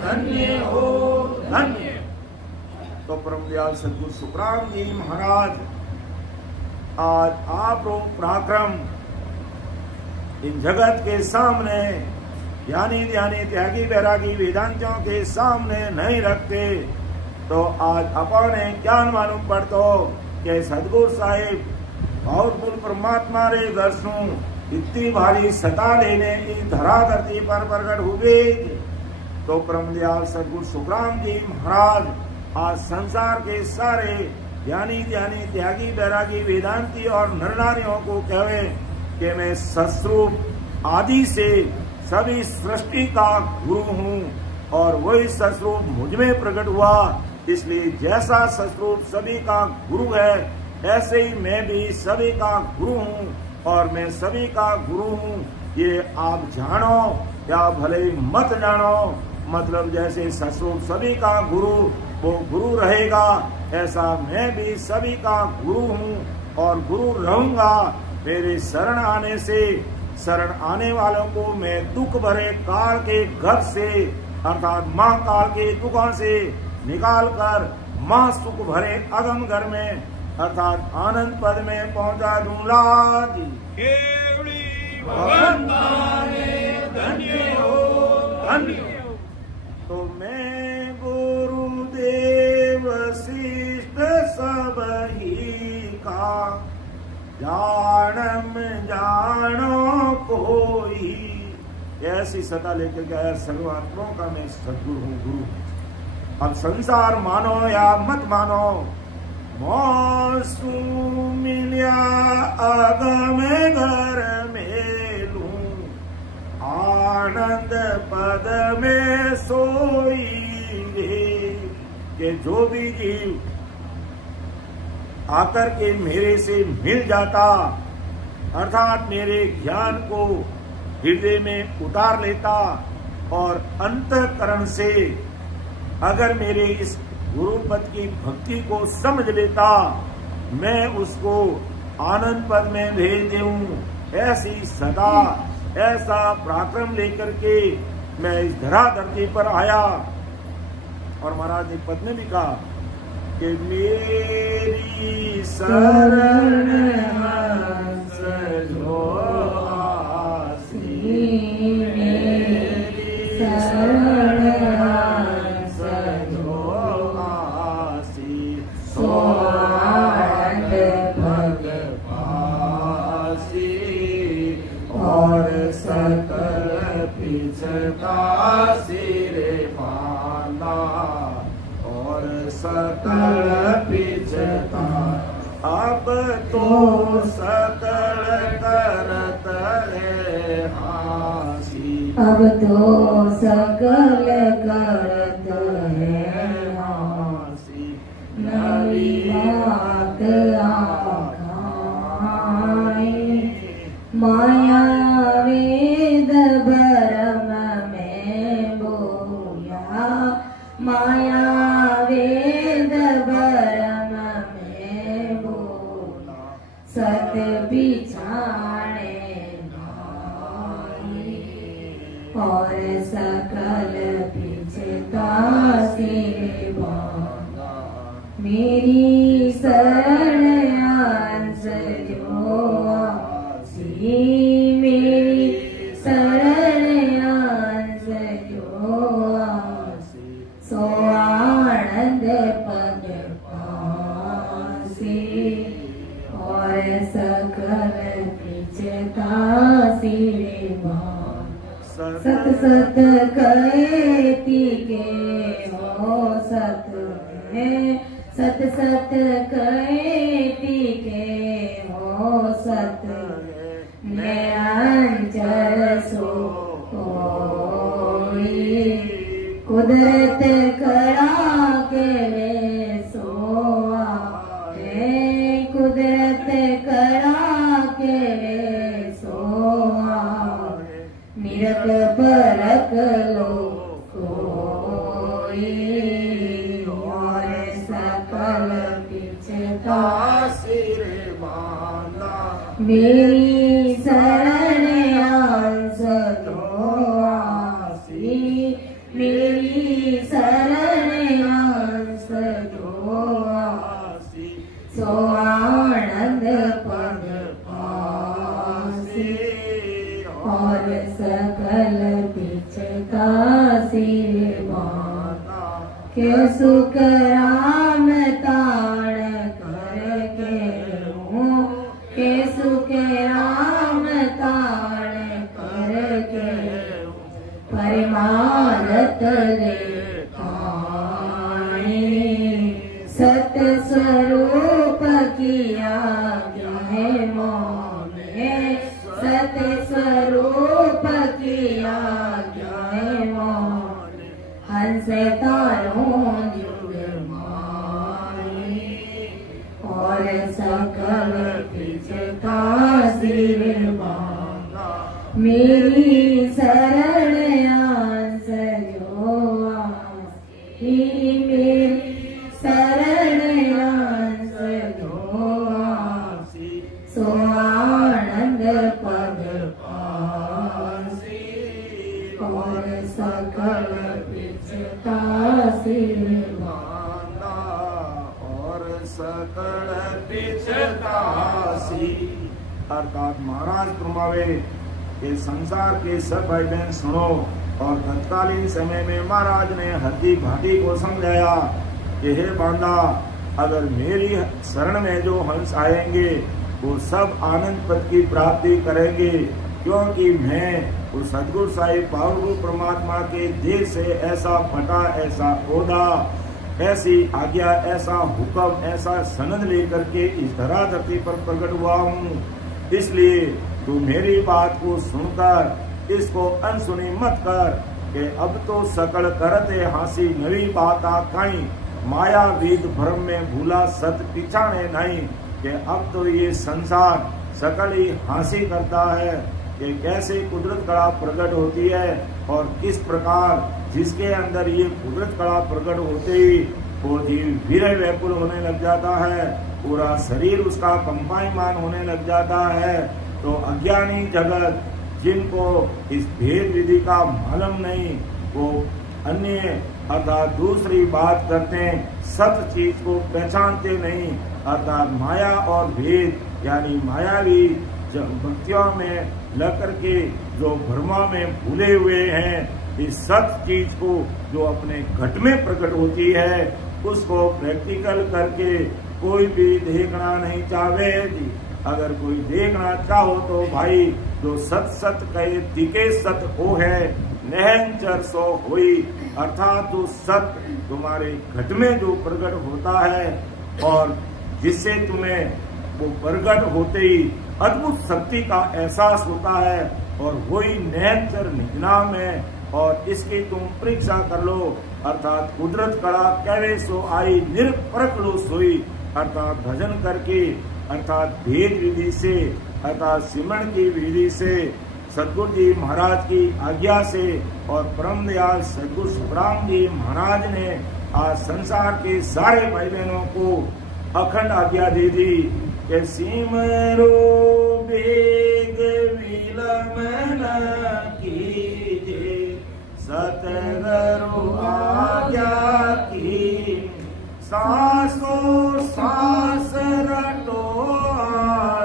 धन्य हो धन्य। तो परम दयाल सद्गुरु सुखराम जी महाराज आज आप लोग पराक्रम इन जगत के सामने ज्ञानी ध्यानी त्यागी बैरागी वेदांतियों के सामने नहीं रखते तो आज अपने ज्ञान मालूम पड़तो कि सदगुरु साहिब पावरफुल परमात्मा रे दर्शनों इतनी भारी सता लेने की धरा धरती पर प्रकट हुए तो परमदयाल सदगुरु सुखराम जी महाराज आज संसार के सारे ज्ञानी ध्यानी त्यागी बैरागी वेदांती और नर नारियों को कहे कि मैं सस्वरूप आदि से सभी सृष्टि का गुरु हूँ और वही सस्वरूप मुझ में प्रकट हुआ। इसलिए जैसा सस्वरूप सभी का गुरु है ऐसे ही मैं भी सभी का गुरु हूँ और मैं सभी का गुरु हूँ। ये आप जानो या भले मत जानो, मतलब जैसे सस्वरूप सभी का गुरु वो गुरु रहेगा, ऐसा मैं भी सभी का गुरु हूँ और गुरु रहूंगा। मेरे शरण आने से शरण आने वालों को मैं दुख भरे काल के घर से अर्थात महाकाल के दुखों से निकाल कर महासुख भरे अगम घर में अर्थात आनंद पद में पहुंचा दूंगा जी। धन्य हो धन्य। तो मैं गुरुदेव शिष्ट सब ही का जानम जानो कोई, ऐसी सता लेकर गया सर्वात्माओं का मैं सद्गुरु हूँ गुरु। अब संसार मानो या मत मानो, मौसू मिलिया अगम घर में लूं, आनंद पद में सोई रे। कि जो भी जीव आकर के मेरे से मिल जाता अर्थात मेरे ज्ञान को हृदय में उतार लेता और अंतःकरण से अगर मेरे इस गुरुपद की भक्ति को समझ लेता, मैं उसको आनंद पद में भेज दूं। ऐसी सदा ऐसा पराक्रम लेकर के मैं इस धरा धरती पर आया। और महाराज ने पद में भी कहा कि मेरी शरण हंस जो आसी, मेरी शरण हंस जो आसी, सोआंड पग पासी और सकल पिछता सिर पाना और सकल पिछता। अब तो सकल करत है हासी, अब तो सकल करत है हासी। नवी बात आखाए, माया वेद भरम में बोया, माया वेद भरम में बोला, सत बिछाने नाई और सकल पिछता सिर बांधा। मेरी शरण अंश जो आसी, मेरी शरण अंश जो आसी, सो आनंद पद पासी और सकल पिछता सिर बांधा। सत सत कहती के हो सत है, सत सत कहती के हो सत, मैं अंचल सो कोई, कुदरत करा के वे सोआ है, कुदरत करा के वे सोआ, निरक परक लो कोई और सकल पिछता सिर बांधा। मेरी शरण अंश जो आसी, मेरी शरण अंश जो आसी, सो आनंद पद पासी और सकल सिर बांधा के सुख राम ताड़ करके हूँ के सुख राम ताड़ करके परमारथ सत स्वरूप किया है मोने सत स्वरूप किया है मोने हंस तारों जुग मारे और सकल पिछका सिर बांधा मेरी शरण आस जो आसी मेरी शरण आस जो आसी सो आनंद पद पासी और सकल पिछका सिर बांधा और सकल पिछतासी। अर्थात महाराज फरमावे कि संसार के सब भाई बहन सुनो। और तत्कालीन समय में महाराज ने हाथी भाटी को समझाया कि हे बांदा, अगर मेरी शरण में जो हंस आएंगे वो सब आनंद पद की प्राप्ति करेंगे, क्योंकि मैं उस सदगुरु साहिब पावरगुरु परमात्मा के देह से ऐसा फटा, ऐसा ओदा, ऐसी आज्ञा, ऐसा हुक्म, ऐसा सनद लेकर के इस धरा धरती पर प्रकट हुआ हूँ। इसलिए तू मेरी बात को सुनकर इसको अनसुनी मत कर कि अब तो सकल करते हासी नवी बात आकाई माया वेद भ्रम में भूला सत पिछाने नहीं। कि अब तो ये संसार सकल ही हासी करता है कि कैसे कुदरत कला प्रकट होती है और किस प्रकार जिसके अंदर ये कुदरत कला प्रकट होते ही वो जीव वीर व्याकुल होने लग जाता है, पूरा शरीर उसका कंपायमान होने लग जाता है। तो अज्ञानी जगत जिनको इस भेद विधि का मालूम नहीं, वो अन्य अर्थात दूसरी बात करते हैं, सत चीज को पहचानते नहीं। अर्थात माया और भेद यानी मायावी भक्तियों में लग करके जो भ्रमा में भूले हुए हैं, इस सत चीज को जो अपने घट में प्रकट होती है उसको प्रैक्टिकल करके कोई भी देखना नहीं चाहे जी। अगर कोई देखना चाहो तो भाई जो सत सत कहे दिखे सत हो है नहंचर सो हुई। अर्थात जो सत तुम्हारे घट में जो प्रकट होता है और जिससे तुम्हें वो प्रकट होते ही अद्भुत शक्ति का एहसास होता है और वही नहंचर निजनाम है। और इसकी तुम परीक्षा कर लो। अर्थात कुदरत कला कैवे सो आई निरपरख लो सोई। अर्थात भजन करके, अर्थात भेद विधि से, अर्थात सिमरन की विधि से, सदगुरु जी महाराज की आज्ञा से और परम दयाल सदगुरु सुखराम जी महाराज ने आज संसार के सारे भाई बहनों को अखंड आज्ञा दे दी कि सिमरो वेग विलंब न कीजे, सतगुरु आज्ञा की सासो सास रटो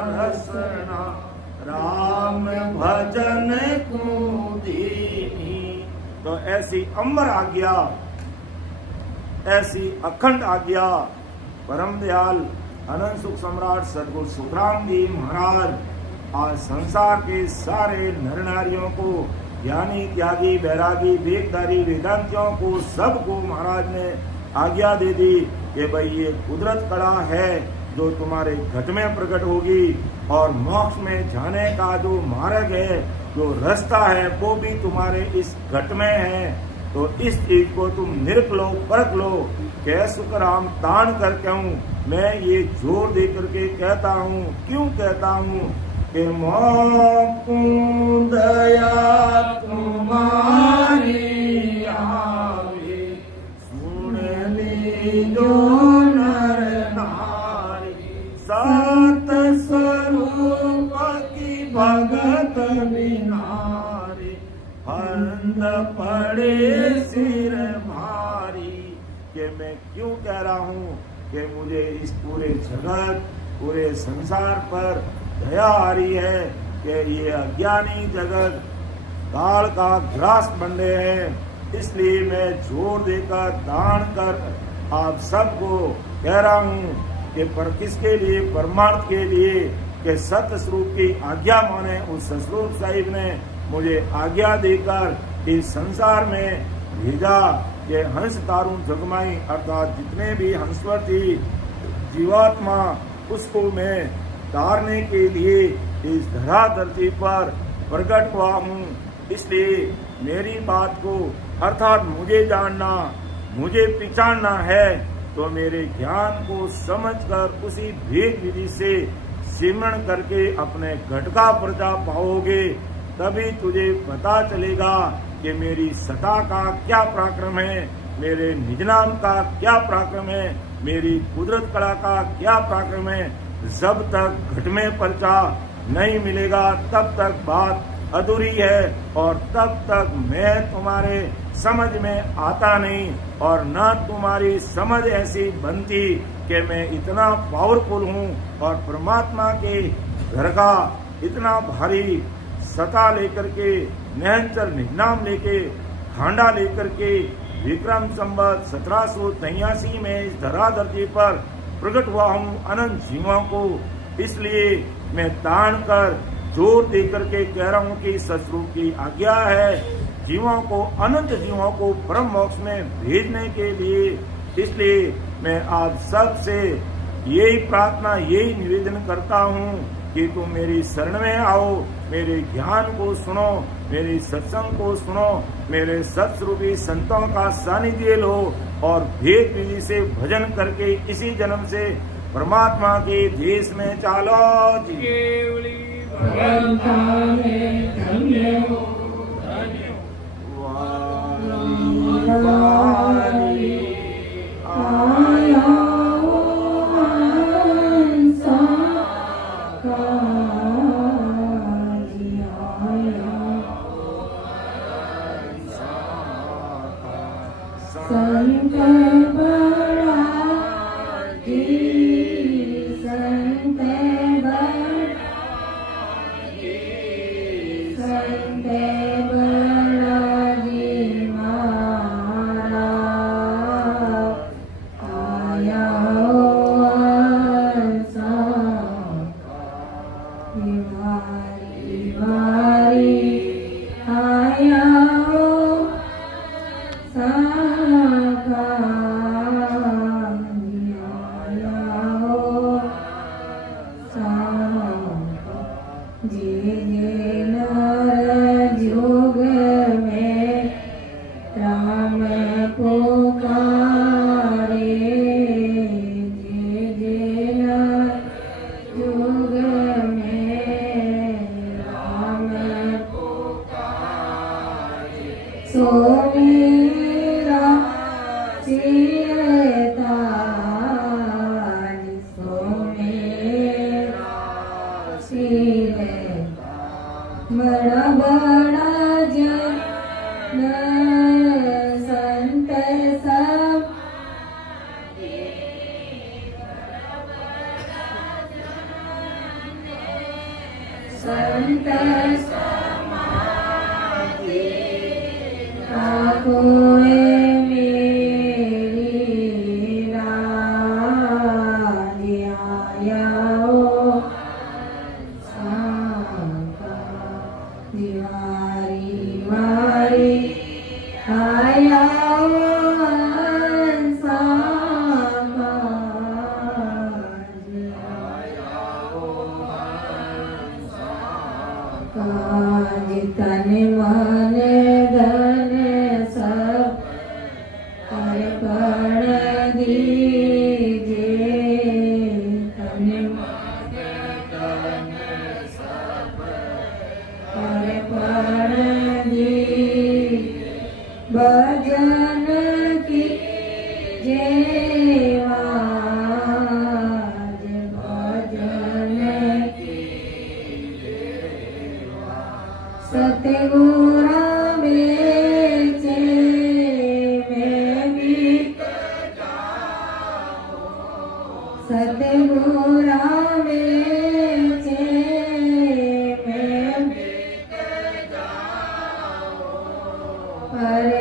रसना, राम भजन को दीनी। तो ऐसी अमर आज्ञा, ऐसी अखंड आज्ञा परम दयाल अनंत सुख सम्राट सदगुरु सुखराम जी महाराज आज संसार के सारे नर नारियों को, यानी त्यागी, बैरागी, वेदधारी, वेदांतियों को सबको महाराज ने आज्ञा दे दी कि भाई ये कुदरत कला है जो तुम्हारे घट में प्रकट होगी और मोक्ष में जाने का जो मार्ग है, जो रास्ता है, वो भी तुम्हारे इस घट में है। तो इस चीज को तुम निरख लो, परख लो। कै सुख राम तान करके हूँ मैं ये जोर दे करके कहता हूँ। क्यों कहता हूँ कि मोको दया तुम्हारी आवे, सुन लीजो नर नारी, सत स्वरूप की भगत बिनारी, फंद पड़े सिर भारी। कि मैं क्यों कह रहा हूँ कि मुझे इस पूरे जगत, पूरे संसार पर दया आ रही है कि ये अज्ञानी जगत काल का ग्रास बन रहे हैं। इसलिए मैं जोर देकर दान कर आप सबको कह रहा हूँ कि पर किसके लिए, परमार्थ के लिए, कि सत्य स्वरूप की आज्ञा माने। उस सतस्वरूप साहिब ने मुझे आज्ञा देकर इस संसार में भेजा कि हंस तारू जगमाई, अर्थात जितने भी हंसवर थी जीवात्मा, उसको मैं तारने के लिए इस धरा धरती पर प्रकट हुआ हूँ। इसलिए मेरी बात को, अर्थात मुझे जानना, मुझे पहचानना है, तो मेरे ज्ञान को समझकर उसी भेद विधि से सिमरण करके अपने घट का पर्दा पाओगे। तभी तुझे पता चलेगा कि मेरी सता का क्या पराक्रम है, मेरे निज नाम का क्या पराक्रम है, मेरी कुदरत कला का क्या पराक्रम है। जब तक घट में पर्चा नहीं मिलेगा तब तक बात अधूरी है, और तब तक मैं तुम्हारे समझ में आता नहीं, और न तुम्हारी समझ ऐसी बनती कि मैं इतना पावरफुल हूँ और परमात्मा के घर का इतना भारी सता लेकर के, निरंतर निजनाम लेके, खांडा लेकर के विक्रम संवत 1783 में इस धरा धरती पर प्रकट हुआ हूँ अनंत जीवों को। इसलिए मैं तान कर जोर देकर के कह रहा हूँ कि सतस्वरूप की आज्ञा है जीवों को, अनंत जीवों को परम मोक्ष में भेजने के लिए। इसलिए मैं आप सब से यही प्रार्थना, यही निवेदन करता हूँ कि तुम मेरी शरण में आओ, मेरे ज्ञान को सुनो, मेरी सत्संग को सुनो, मेरे सत्स्वरूपी संतों का सानिध्य लो, और भेद विधि से भजन करके इसी जन्म से परमात्मा के देश में चालो जी।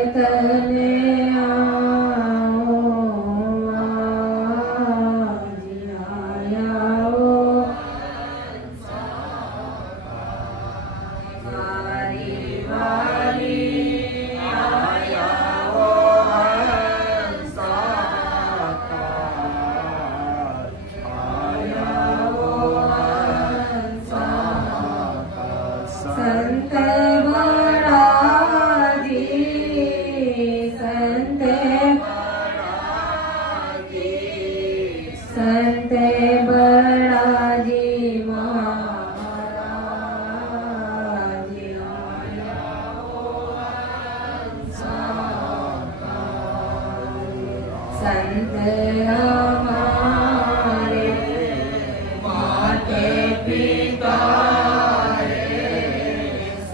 पर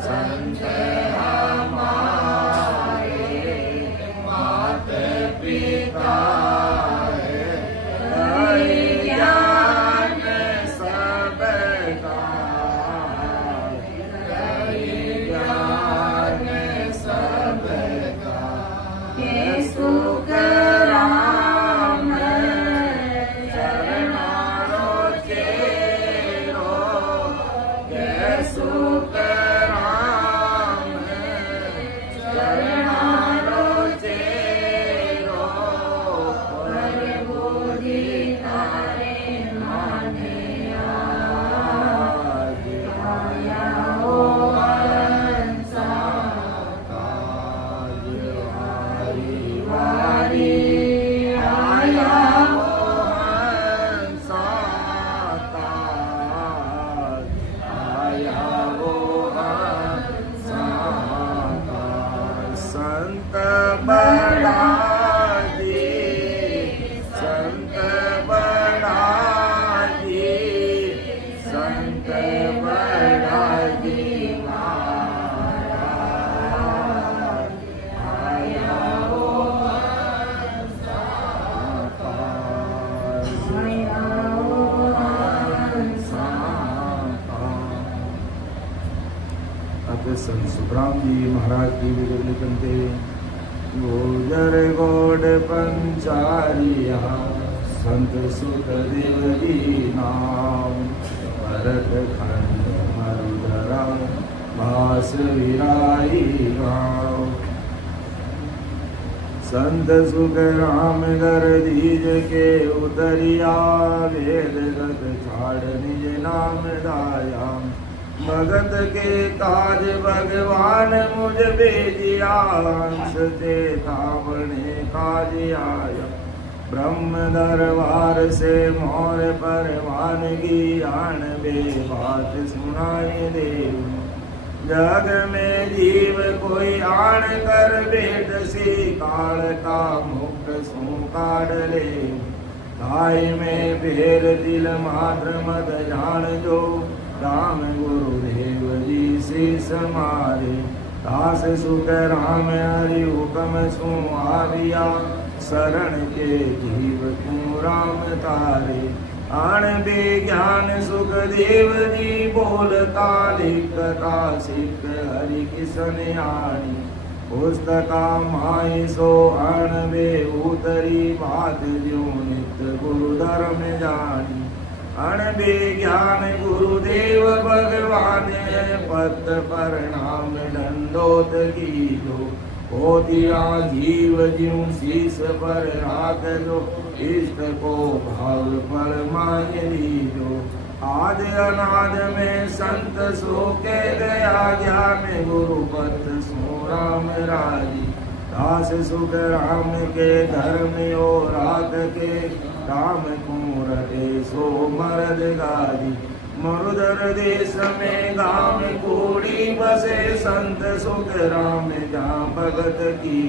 संत हमारे मात पिता ज्ञान सबका ज्ञान सबका सुख राम शरणारो चेरो सुख राम शरणारो चेरो बोधि तारे माने आया हो हंसा काज वारी आया हो हंसा काज आया वो हंसा काज संत बड़ा जी संत बड़ा जी संत बड़ा जी महाराज आया वो हंसा काज आया हो हंसा अब संत सुखराम जी महाराज की विजय लिखते गोजर गोड पंचारिया संत सुखदेव जी नाम भरत खंड मरुधरा भास विराई गाँव संत सुख राम दर दीज के उतरिया वेद गत छाड़ निज नाम दाया भगत के काज भगवान मुझ भेजिया हंस चेता बने काज आया ब्रह्म दरबार से मोर परवानगी आन बे बात सुनाई देव जग में जीव कोई आन कर बेट सी काल का मुक्त सो काढ़ ले ताई में फेर दिल मात्र मत जान जो राम गुरुदेव जी शीस मारे दास सुख राम हरि हुक्म सु आविया शरण के जीव तू राम तारे आण विज्ञान सुखदेव जी बोलता लिखता सिख हरि किसन आनी पुस्तका माई सो अणबे उतरी बात जो नित गुरु धर्म जानी अणबे ज्ञान गुरुदेव भगवान पत प्रणाम दंडोत की जो हो दिया जीव ज्यों शीस पर राख जो इष्ट को भाव पर मान लीजो आद अनाद में संत सो के गया ज्ञान गुरुपत सो राम राजी दास सुख राम के धर्म ओ राग के राम कुंवरे सो मरद गाजी मरुधर देश में गाँव कूड़ी बसे संत सुख राम जहाँ भगत की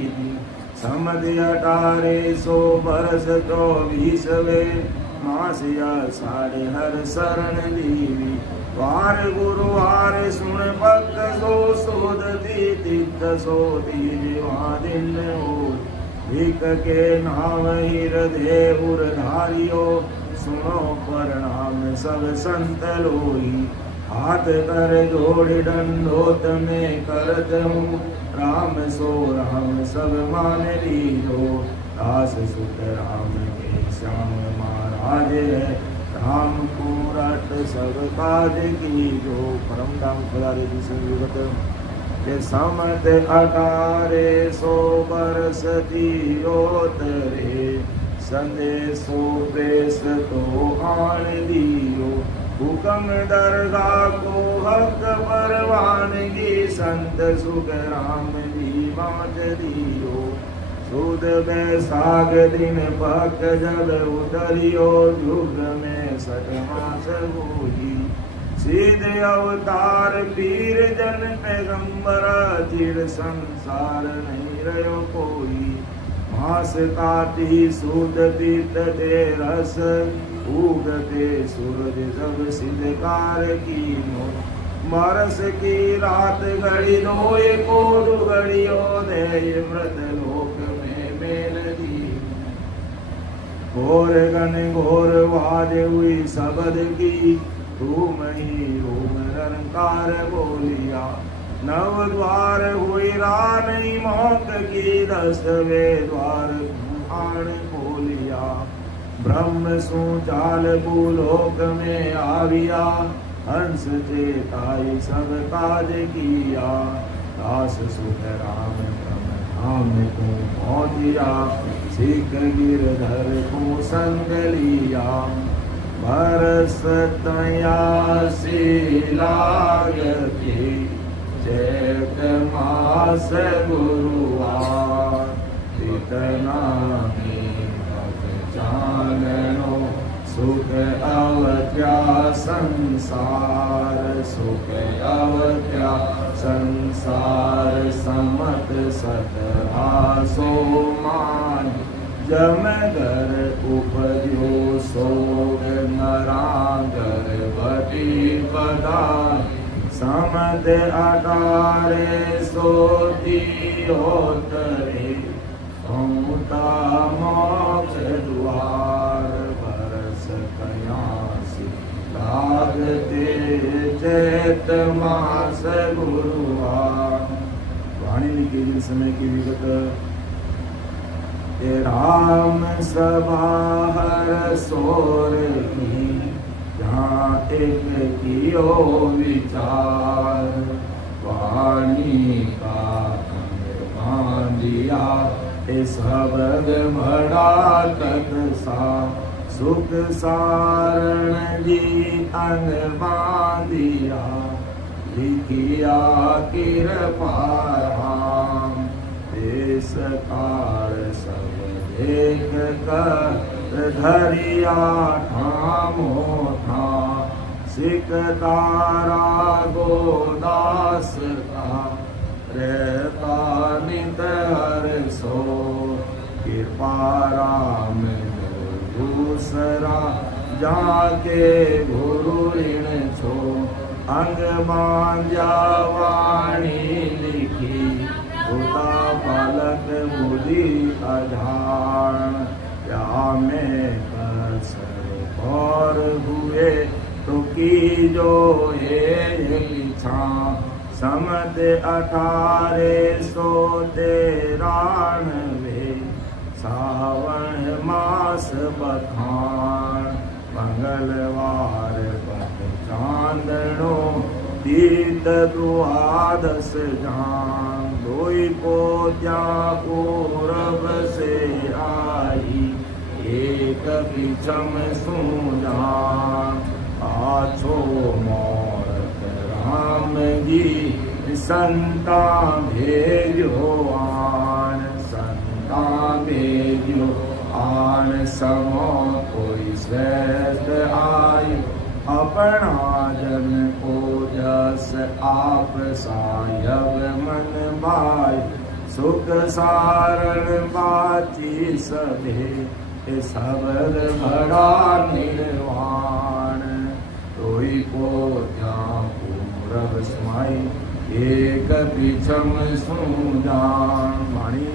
समझ 1800 बरस 24वे मासिया साढ़े हर शरण दीवी वार गुरुवार सुन भक्त सो सोद तीर्थ सो दीवा दिन हो एक के नाम हृदय उर धारियो सुनो प्रणाम सब संत लोई हाथ कर जोड़ दंडोत में करत हूँ राम सो राम सब मान लीजो दास सुख राम के श्याम महाराज है राम को रट सब काज की जो परम धाम खुदा रे संयुगत के समत 1800 बरस तीरोतरे संदेशो प्रेस तो आन दियो हुक्म दरगाह को हक परवानगी संत सुख राम जी बाँट दियो सुद बैसाख दिन पक जब उतरियो युग में 60 मास होई सिद्ध अवतार पीर जन पैगंबर चिर संसार नहीं रहो कोई मास काटी सूद पीत ते रस उगते सूरज जब सिद्धकार की बरस की रात घड़ी नोए को घड़ियों दे मृत लोक में मेल दी घोर गण घोर वाद हुई शब्द की धूम ही रोम निरंकार बोलिया नव द्वार हुई रानी मौत की 10वें द्वार आण खोलिया ब्रह्म सु चाल भूलोक में आविया हंस चेताई सब काज किया दास सुख राम ब्रह्म धाम को पहुँचिया सिख गिरधर को संग लिया बरस तयासी लागती चैत मास गुरुवार इतना जाननो सुख अवत्या संसार सुख अवत्या संसार समत सतरासो मान जमगर उपजो सोग नरागर बटी पदान समद अटारे सोती होतरे समुता मोक्ष द्वार बरस कयासी लागते चैत मास गुरुवार। वाणी लिखी जिस समय की विगत राम सभा हर सोर की जहाँ एक कियो विचार वाणी का बांधिया शब्द बड़ा तत्सा सुख सारण जी अंग बांधिया लिखिया कृपा राम देश काल सब देख कर धरिया ठामो था सिख तारा गोदास का रहता नित हर सो कृपा राम दूसरा जाके गुरु ऋण छो अंग बांध्या वाणी लिखी उता बालक बुद्धि अधारण क्या में कसर और हुए तो की जो ये लिछा समद 18 सो 93 सावन मास बखान मंगलवार पत चांदनो तीत द्वादश जान दोई को त्या पूरब से आई एक पिछम सुजान आछो मोरत राम जी संता भेजो आन संता भेजो आन समो कोई श्रेष्ठ आयु अपना जन को जस आप सायब मन भाई सुख सारण बाची सभे सबल भरा निर्वाण तोई को त्या पूरब समाई एक पिछम सुजान। वाणी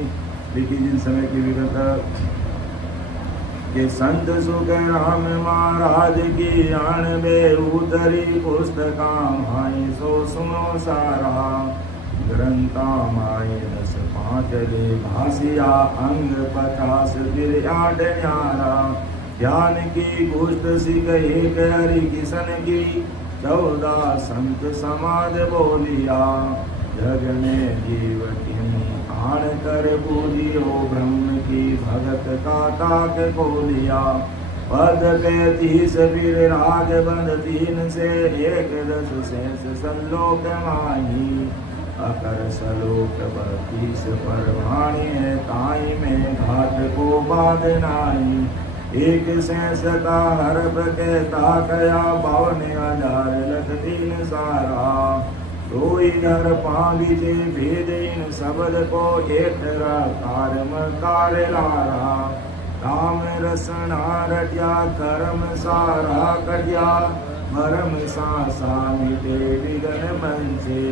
लिखी जिन समय की विगत के संत सुख राम महाराज की आणबे उतरी पुस्तका माई सो सुनो सारा ग्रंथा माई 10 ले भासिया अंग 50 फिर 8 न्यारा ज्ञान की गोष्ठ सिख एक हरि किशन की 14 संत समाज बोलिया जग में जीव की आण कर बूझियो ब्रह्म की भगत का ताक खोलिया पद 35 फिर राग बंद 3 से 11 शेष सल्लोक माही अकर सलोक 32 परवाणी है ताई में घाट को बाध नाई एक शेषता हर्प के ताकया 52,000 लख 3 सारा दोई घर पांगिचे भेद इन शब्द को एठरा कारम कार लारा राम रसना रटिया कर्म सारा कटिया मरम सा मिटे विघन मंचे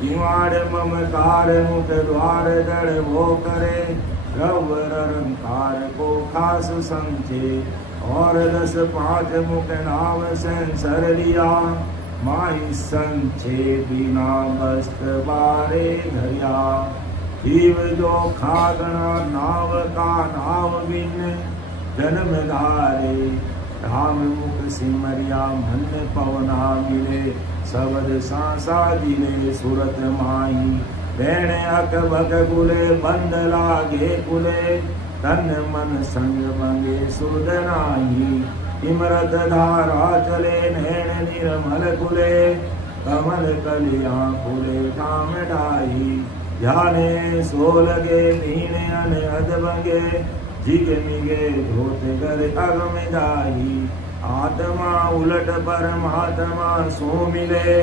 किवाड़ ममकार मुख द्वार दड़ वो करे रव रंकार को खास समझे और 10 5 मुख नाम संसर लिया माई संचे बिना वस्त्र बारे धरिया जीव जो खागना नाव का नाव बिन जन्म धारे राम मुख सिमरिया मन पवना मिले सबद सांसा दिले सुरत माही बैण अक बक कुले बंद लागे कुले तन मन संग मंगे सुदनाही इमरत धारा चले नैन निर्मल कुले कमल कलिया कुले ठाम ढाई ध्याने सो लगे नीने अन अद बगे जिग मिगे धोत कर अग में जाई आत्मा उलट परमात्मा सो मिले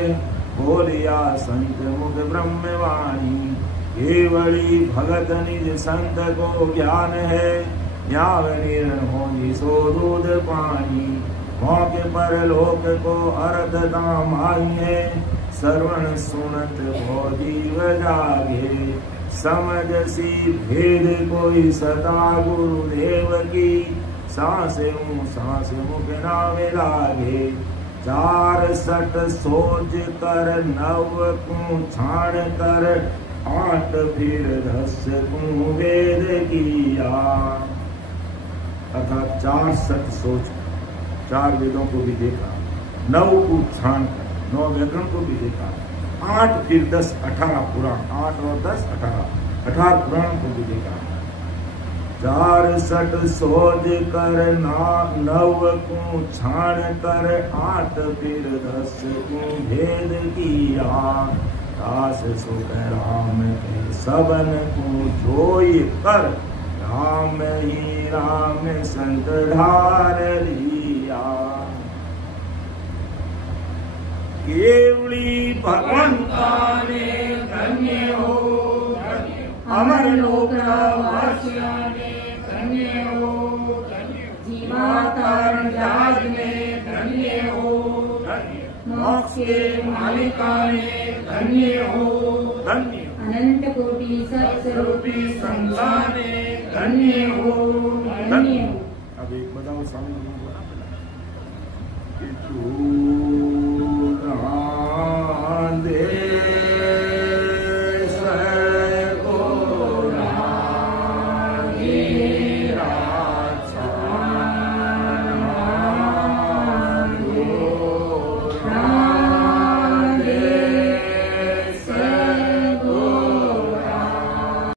बोलिया संत मुख ब्रह्मवाणी केवली भगत निज संत को ज्ञान है याव निरण होनी सो दूध पानी मौके पर लोक को अर्थ दाम आई है श्रवण सुनत भो जीव जागे समझ सी भेद कोई सदा गुरुदेव की सांस मुख नावे लागे 4 सट सोच कर 9 को छाण कर 8 फिर 10 को वेद किया अर्थात 4 सट सोच 4 वेदों को भी देखा 9 को छाण कर 9 व्याकरण को भी देखा 8 फिर 10 18 पुराण 8 और 10 18 पुराण को भी देखा 4 सट सोच कर 9 को छाण कर 8 फिर 10 को भेद किया दास सुख राम के सबन को जोई कर राम ही राम संत ढार लिया केवली भगवंता ने धन्य हो अमर लोक वासियों ने धन्य हो जीवातारण जहाज में धन्य हो मोक्ष के मालिका ने धन्य हो अनंत कोटि सत्स्वरूपी संसार ने धन्य हो धन्य हो। अब एक बताओ सामने